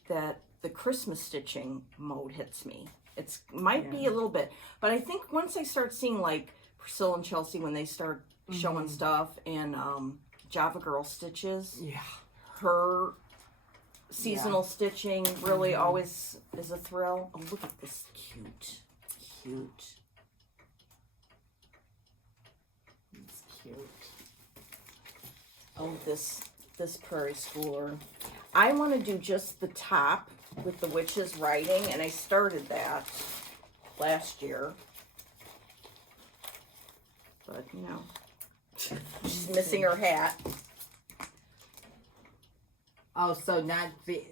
that the Christmas stitching mode hits me. It might be a little bit, but I think once I start seeing like Priscilla and Chelsea when they start showing stuff, and Java Girl stitches, her seasonal stitching really always is a thrill. Oh, look at this cute. It's cute. Oh, this Prairie Schooler. I want to do just the top with the witches writing, and I started that last year. But, you know, she's missing her hat. Oh, so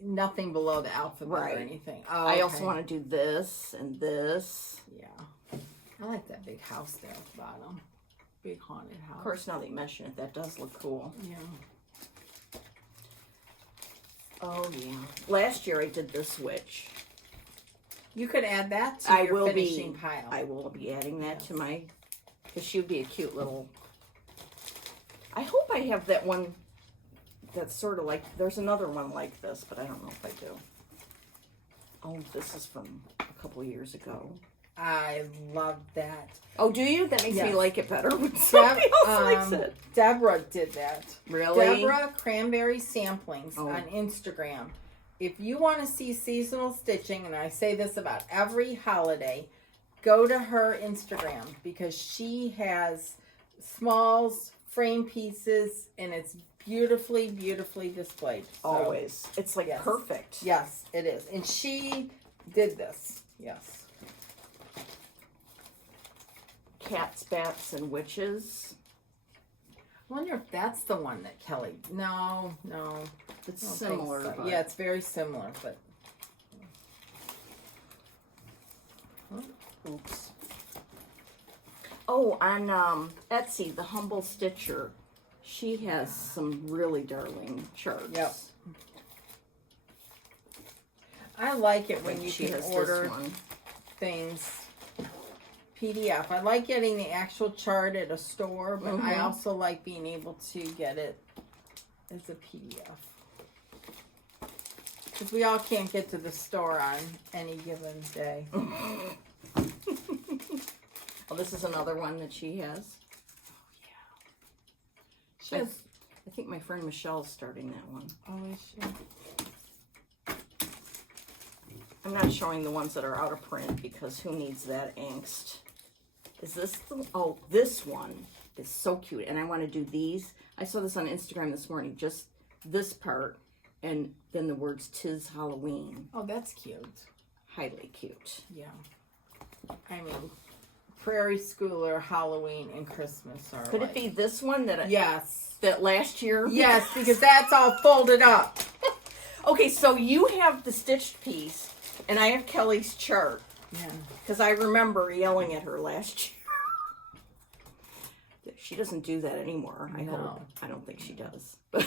nothing below the alphabet or anything. Oh, I also want to do this and this. Yeah. I like that big house there at the bottom. Big haunted house. Of course, now that you mention it, that does look cool. Yeah. Oh, yeah. Last year I did this witch. You could add that to your finishing pile. I will be adding that to my, because she would be a cute little, I hope I have that one that's sort of like, there's another one like this, but I don't know if I do. Oh, this is from a couple years ago. I love that. Oh, do you? That makes me like it better when somebody else likes it. Deborah did that. Really? Deborah Cranberry Samplings on Instagram. If you want to see seasonal stitching, and I say this about every holiday, go to her Instagram because she has smalls, frame pieces, and it's beautifully, beautifully displayed. So, always. It's like perfect. Yes, it is. And she did this. Yes. Cats, bats, and witches. I wonder if that's the one that Kelly... No. It's similar. So. But... Yeah, it's very similar, but... Oops. Oh, on Etsy, the Humble Stitcher, she has some really darling charts. Yep. I like it when you can order things PDF. I like getting the actual chart at a store, but I also like being able to get it as a PDF. Because we all can't get to the store on any given day. Oh, this is another one that she has. Oh, yeah. She has... I think my friend Michelle's starting that one. Oh, is she? I'm not showing the ones that are out of print because who needs that angst? Is this the... Oh, this one is so cute. And I want to do these. I saw this on Instagram this morning. Just this part. And then the words, 'tis Halloween. Oh, that's cute. Highly cute. Yeah. I mean, Prairie Schooler, Halloween, and Christmas are Could it be this one that... Yes. That last year? Yes, because that's all folded up. Okay, so you have the stitched piece, and I have Kelly's chart. Yeah. Because I remember yelling at her last year. She doesn't do that anymore, I hope. I don't think she does. But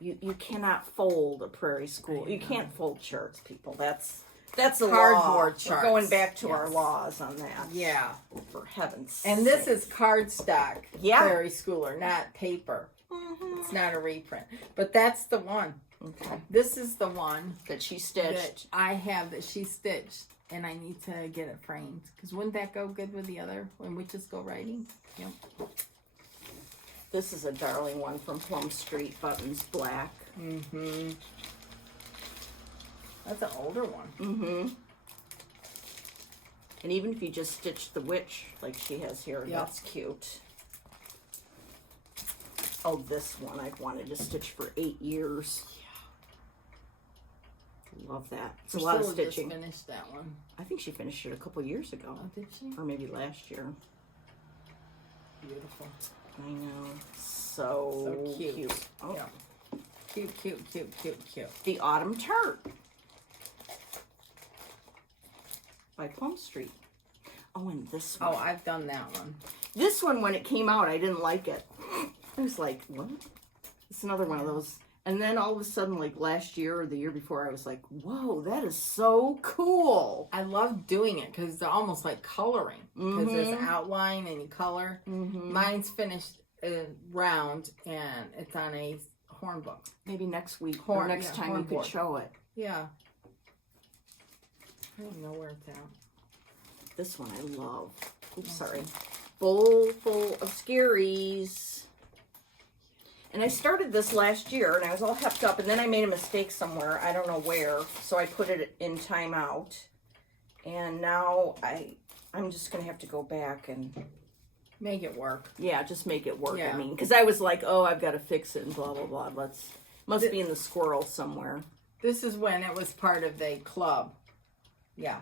you cannot fold a Prairie School. You can't fold charts, people. That's a cardboard law. charts. We're going back to our laws on that. Yeah. For heaven's sake. And this is cardstock Prairie Schooler, not paper. Mm-hmm. It's not a reprint. But that's the one. Okay. This is the one that she stitched. That I have that she stitched. And I need to get it framed. Because wouldn't that go good with the other when witches go writing? Yep. This is a darling one from Plum Street, buttons black. Mm-hmm. That's an older one. Mm-hmm. And even if you just stitch the witch like she has here, Yep. that's cute. Oh, this one I've wanted to stitch for 8 years. Yeah. Love that. It's a lot of stitching. Just finished that one. I think she finished it a couple years ago. Oh, did she? Or maybe last year. Beautiful. I know. So cute. Oh. Yeah. Cute, cute, cute, cute, cute. The Autumn Tart by Plum Street. Oh, and this one. Oh, I've done that one. This one, when it came out, I didn't like it. I was like, what? It's another one of those. And then all of a sudden, like last year or the year before, I was like, whoa, that is so cool. I love doing it because they're almost like coloring. Because there's an outline and you color. Mine's finished round and it's on a horn book. Maybe next week or next time you could show it. Yeah. I don't know where it's at. This one I love. Oops, sorry. Bowl full of scaries. And I started this last year, and I was all hepped up, and then I made a mistake somewhere. I don't know where, so I put it in timeout. And now I'm just going to have to go back and... Make it work. Yeah, just make it work. Yeah. I mean, because I was like, oh, I've got to fix it and blah, blah, blah. Must be in the squirrel somewhere. This is when it was part of the club. Yeah.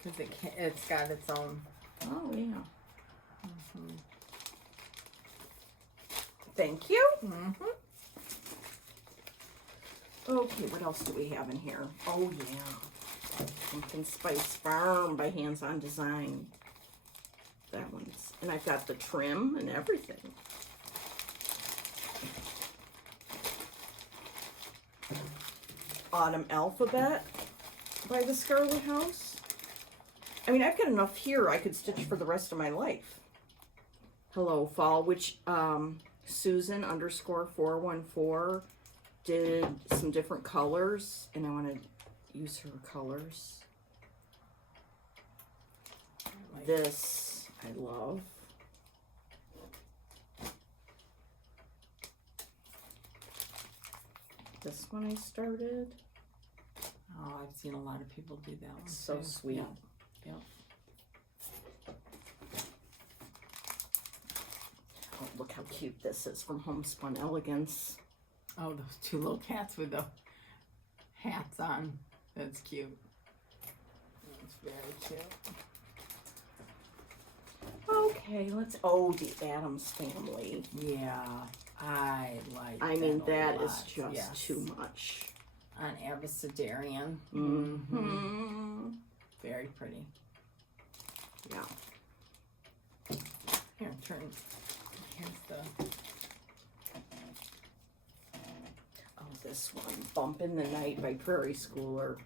Because it's got its own... Oh, yeah. Thank you. Okay, what else do we have in here? Oh, yeah. Pumpkin Spice Farm by Hands On Design. That one's... And I've got the trim and everything. Autumn Alphabet by the Scarlet House. I mean, I've got enough here I could stitch for the rest of my life. Hello Fall, which Susan _414 did some different colors, and I want to use her colors. This I love. This one I started. Oh, I've seen a lot of people do that one. So too. sweet. Yeah. Yep. Oh, look how cute this is from Homespun Elegance. Oh, those two little cats with the hats on. That's cute. That's very cute. Okay, let's... Oh, the Addams Family. Yeah, I like I mean, that a is lot. just too much. On Abecedarian. Very pretty. Yeah. Here, turn. Here's the... Oh, this one. Bump in the Night by Prairie Schooler.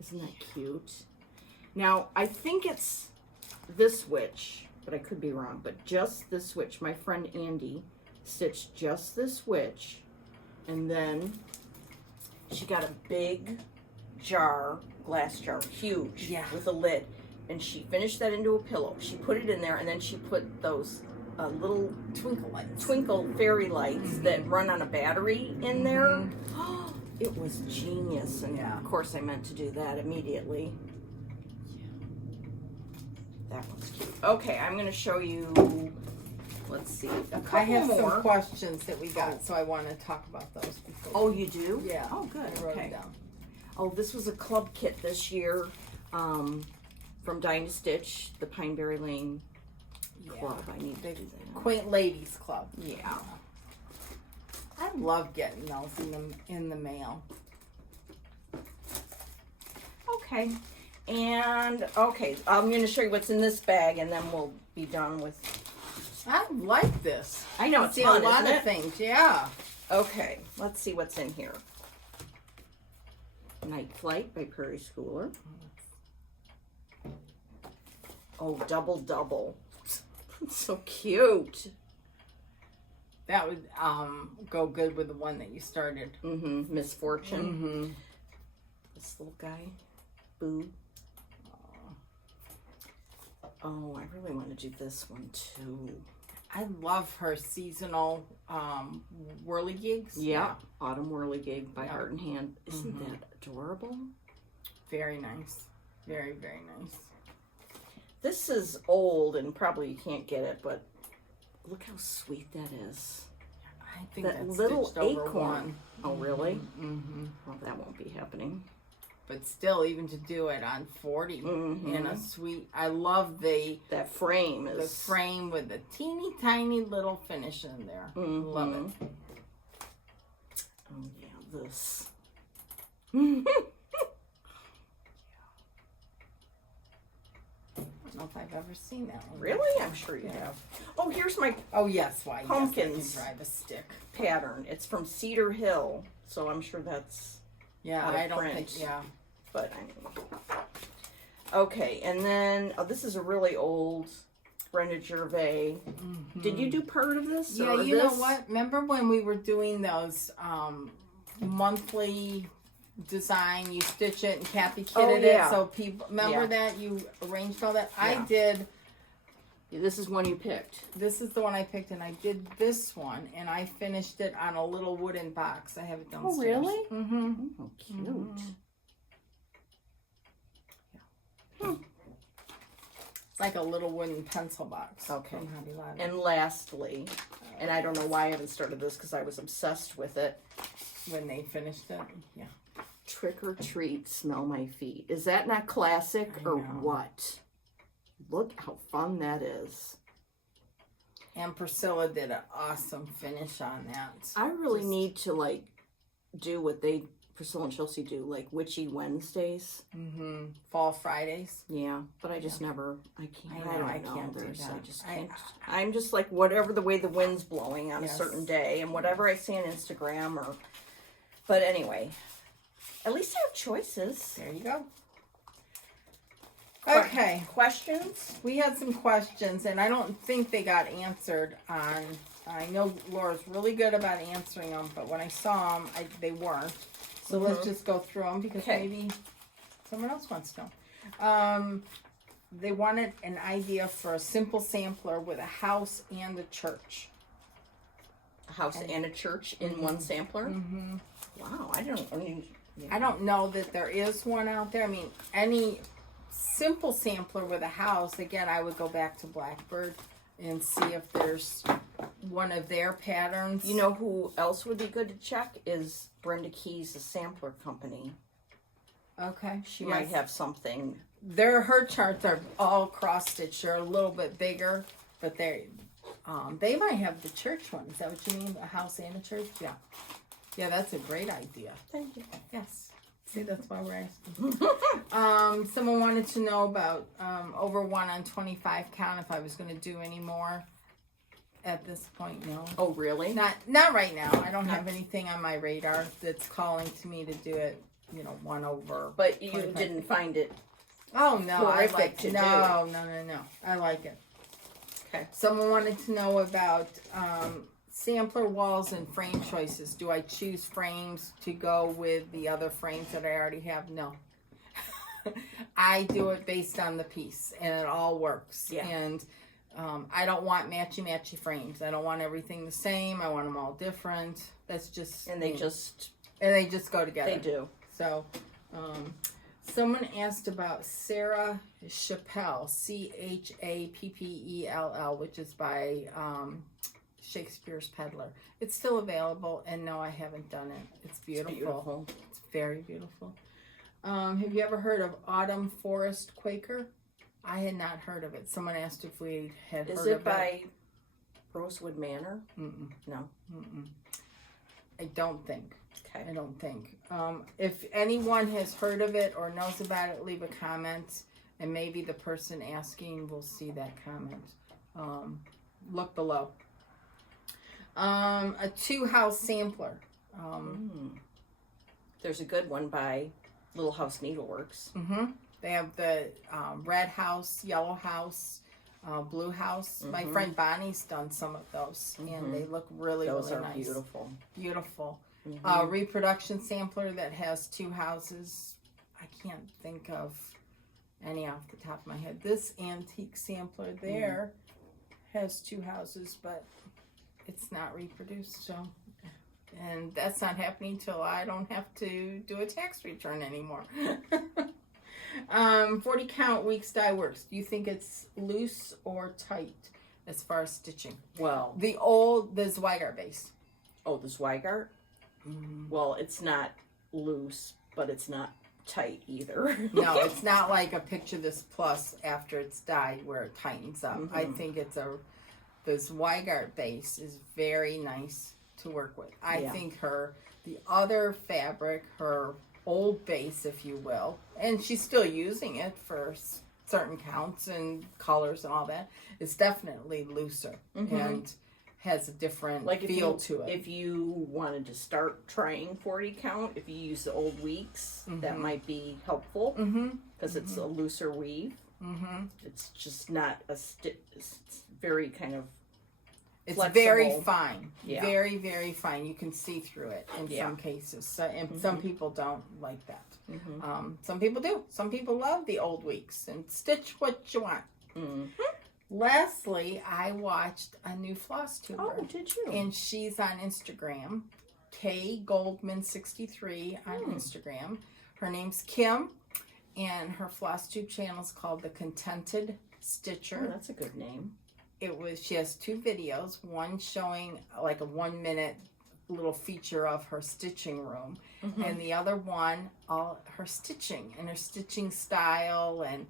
Isn't that cute? Now, I think it's this witch, but I could be wrong. But just this witch. My friend Andy stitched just this witch. And then she got a big jar, glass jar, huge, with a lid. And she finished that into a pillow. She put it in there, and then she put those little twinkle fairy lights that run on a battery in there. It was genius. And of course I meant to do that immediately. That one's cute. Okay, I'm going to show you, let's see, a couple I have more. some questions that we got, so I want to talk about those before. Oh, you do? Yeah. Oh, good. I wrote Okay. it down. Oh, this was a club kit this year from Dying to Stitch, the Pineberry Lane Club. I need to do that. Quaint Ladies Club. Yeah. I love getting those in the mail. Okay. And, okay, I'm going to show you what's in this bag, and then we'll be done with... I like this. I know, I it's see fun, a lot isn't of it? things. Yeah. Okay, let's see what's in here. Night Flight by Prairie Schooler. Oh, Double Double. So cute. That would go good with the one that you started. Misfortune. This little guy. Boo. Oh, I really want to do this one too. I love her seasonal whirligigs. Yeah, Autumn Whirligig by Yeah. Heart and Hand. Isn't that adorable? Very nice. Very, very nice. This is old and probably you can't get it, but look how sweet that is. I think That that's little stitched over acorn. one. Oh, really? Mm-hmm. Well, that won't be happening. But still, even to do it on 40 in a sweet, I love That frame the is... frame with the teeny tiny little finish in there. Love it. Oh, yeah, this. I don't know if I've ever seen that one. Really? I'm sure you have. Oh, here's my Oh, yes. Why? Pumpkins. Yes, I can drive a stick. pattern. It's from Cedar Hill, so I'm sure that's... Yeah, out of I don't print. think, yeah. But okay, and then this is a really old Brenda Gervais. Did you do part of this? Yeah, or you know this? what? Remember when we were doing those monthly design, you stitch it and Kathy kitted yeah. it so people, remember Yeah. that? You arranged all that? Yeah. I did, This is one you picked. this is the one I picked and I did this one and I finished it on a little wooden box. I have it downstairs. Oh, really? Mm-hmm. Oh, cute. It's like a little wooden pencil box. Okay. From Hobby Lobby. And lastly, and I don't know why I haven't started this because I was obsessed with it. When they finished it, yeah. Trick or treat, smell my feet. Is that not classic I or know. what? Look how fun that is. And Priscilla did an awesome finish on that. I really Just- need to like do what Priscilla and Chelsea do, like Witchy Wednesdays. Fall Fridays. Yeah, but I just never, I can't, I, don't know. can't do There's- I that. just can't. I'm just like, whatever the way the wind's blowing on Yes. a certain day and whatever I see on Instagram or, but anyway, at least I have choices. There you go. Okay, Questions? we had some questions, and I don't think they got answered on. I know Laura's really good about answering them, but when I saw them, they weren't. So let's just go through them because Okay. maybe someone else wants to know. They wanted an idea for a simple sampler with a house and a church. A house and a church in one sampler? Wow, I mean, I don't know that there is one out there. I mean, any simple sampler with a house, again, I would go back to Blackbird and see if there's one of their patterns. you know who else would be good to check is Brenda Key's The Sampler Company. Okay. She might have something. Her charts are all cross stitched. They're a little bit bigger, but they might have the church one. Is that what you mean? A house and a church? Yeah. Yeah, that's a great idea. Thank you. Yes. See, that's why we're asking. Someone wanted to know about over 1 on 25 count, if I was going to do any more. At this point, no. Oh, really? Not right now. I don't have anything on my radar that's calling to me to do it, 1 over. But you 25. didn't find it. Oh, no. I horrific like to it. do. No. I like it. Okay. Someone wanted to know about sampler walls and frame choices. Do I choose frames to go with the other frames that I already have? No. I do it based on the piece, and it all works. Yeah. And I don't want matchy frames. I don't want everything the same. I want them all different. That's just And they me. just, and they just go together. they do. So, someone asked about Sarah Chappell, Chappell, which is by Shakespeare's Peddler. It's still available, and no, I haven't done it. It's beautiful. Beautiful. It's very beautiful. Have you ever heard of Autumn Forest Quaker? I had not heard of it. Someone asked if we had Is heard it of it. by Rosewood Manor? Mm-mm. No. Mm-mm. I don't think. Okay. I don't think. If anyone has heard of it or knows about it, leave a comment, and maybe the person asking will see that comment. Look below. A 2-house sampler. There's a good one by Little House Needleworks. They have the red house, yellow house, blue house. My friend Bonnie's done some of those, and they look really, Those really are nice. beautiful. Beautiful. Reproduction sampler that has 2 houses. I can't think of any off the top of my head. This antique sampler there has 2 houses, but it's not reproduced, so. And that's not happening till I don't have to do a tax return anymore. 40 count weeks dye works. Do you think it's loose or tight as far as stitching? Well, The Zweigart base. oh, the Zweigart? Well, it's not loose, but it's not tight either. No, it's not like a Picture This Plus after it's dyed where it tightens up. I think the Zweigart base is very nice to work with. I think the other fabric, her old base, if you will, and she's still using it for certain counts and colors and all that, is definitely looser and has a different feel to it. If you wanted to start trying 40 count, if you use the old weeks, that might be helpful because it's a looser weave. It's just not a it's very kind of flexible. Very fine. Yeah. Very, very fine. You can see through it in some cases. So, and some people don't like that. Some people do. Some people love the old weeks and stitch what you want. Lastly, I watched a new floss tuber. Oh, did you? And she's on Instagram. K Goldman 63 on Instagram. Her name's Kim, and her floss tube channel is called The Contented Stitcher. Oh, that's a good name. She has 2 videos, one showing like a 1-minute little feature of her stitching room, and the other one all her stitching and her stitching style, and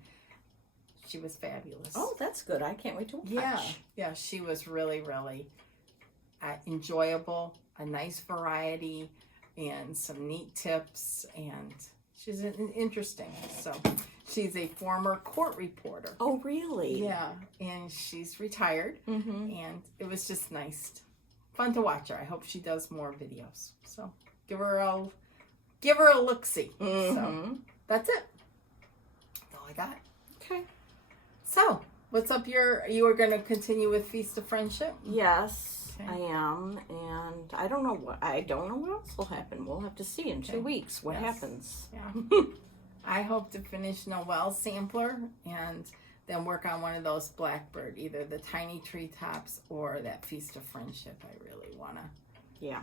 she was fabulous. Oh, that's good. I can't wait to watch. Yeah, she was really, really enjoyable, a nice variety, and some neat tips, and she's interesting. So she's a former court reporter. Oh, really? Yeah, and she's retired, and it was just nice, fun to watch her. I hope she does more videos. So give her a look-see. So that's it. That's all I got. Okay. So what's up? You are going to continue with Feast of Friendship? Yes, Okay. I am, and I don't know what else will happen. We'll have to see in 2 weeks what happens. Yeah. I hope to finish Noelle's sampler and then work on one of those Blackbird, either the tiny treetops or that Feast of Friendship. I really want to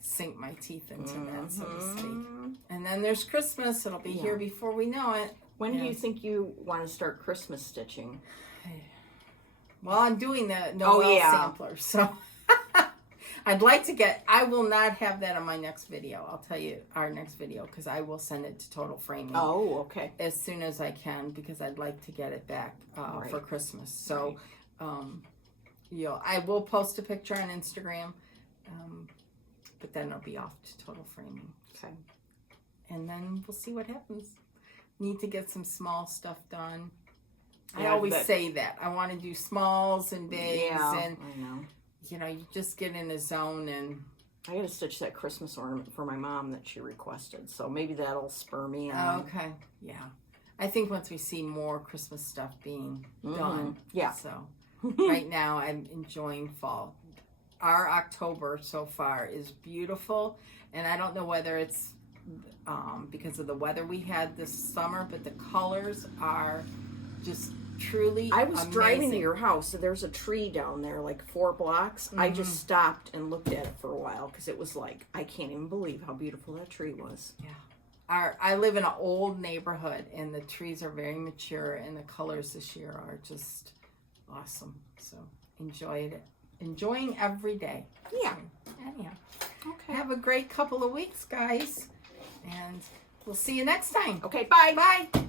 sink my teeth into that, so to speak. And then there's Christmas. It'll be here before we know it. When do you think you want to start Christmas stitching? Well, I'm doing the Noelle sampler, so I'd like to I will not have that on my next video. I'll tell you our next video, because I will send it to Total Framing. Oh, okay. As soon as I can, because I'd like to get it back for Christmas. So, I will post a picture on Instagram, but then it'll be off to Total Framing. Okay. And then we'll see what happens. Need to get some small stuff done. Yeah, I always say that. I want to do smalls and bigs, and I know. You just get in a zone, and I got to stitch that Christmas ornament for my mom that she requested, so maybe that'll spur me on. Okay, yeah. I think once we see more Christmas stuff being done, So right now I'm enjoying fall. Our October so far is beautiful, and I don't know whether it's because of the weather we had this summer, but the colors are just truly I was driving to amazing. your house, so there's a tree down there, like 4 blocks. I just stopped and looked at it for a while, because it was like, I can't even believe how beautiful that tree was. Yeah. I live in an old neighborhood, and the trees are very mature, and the colors this year are just awesome. So enjoying every day. Yeah. Anyhow, Okay. have a great couple of weeks, guys, and we'll see you next time. Okay, bye. Bye.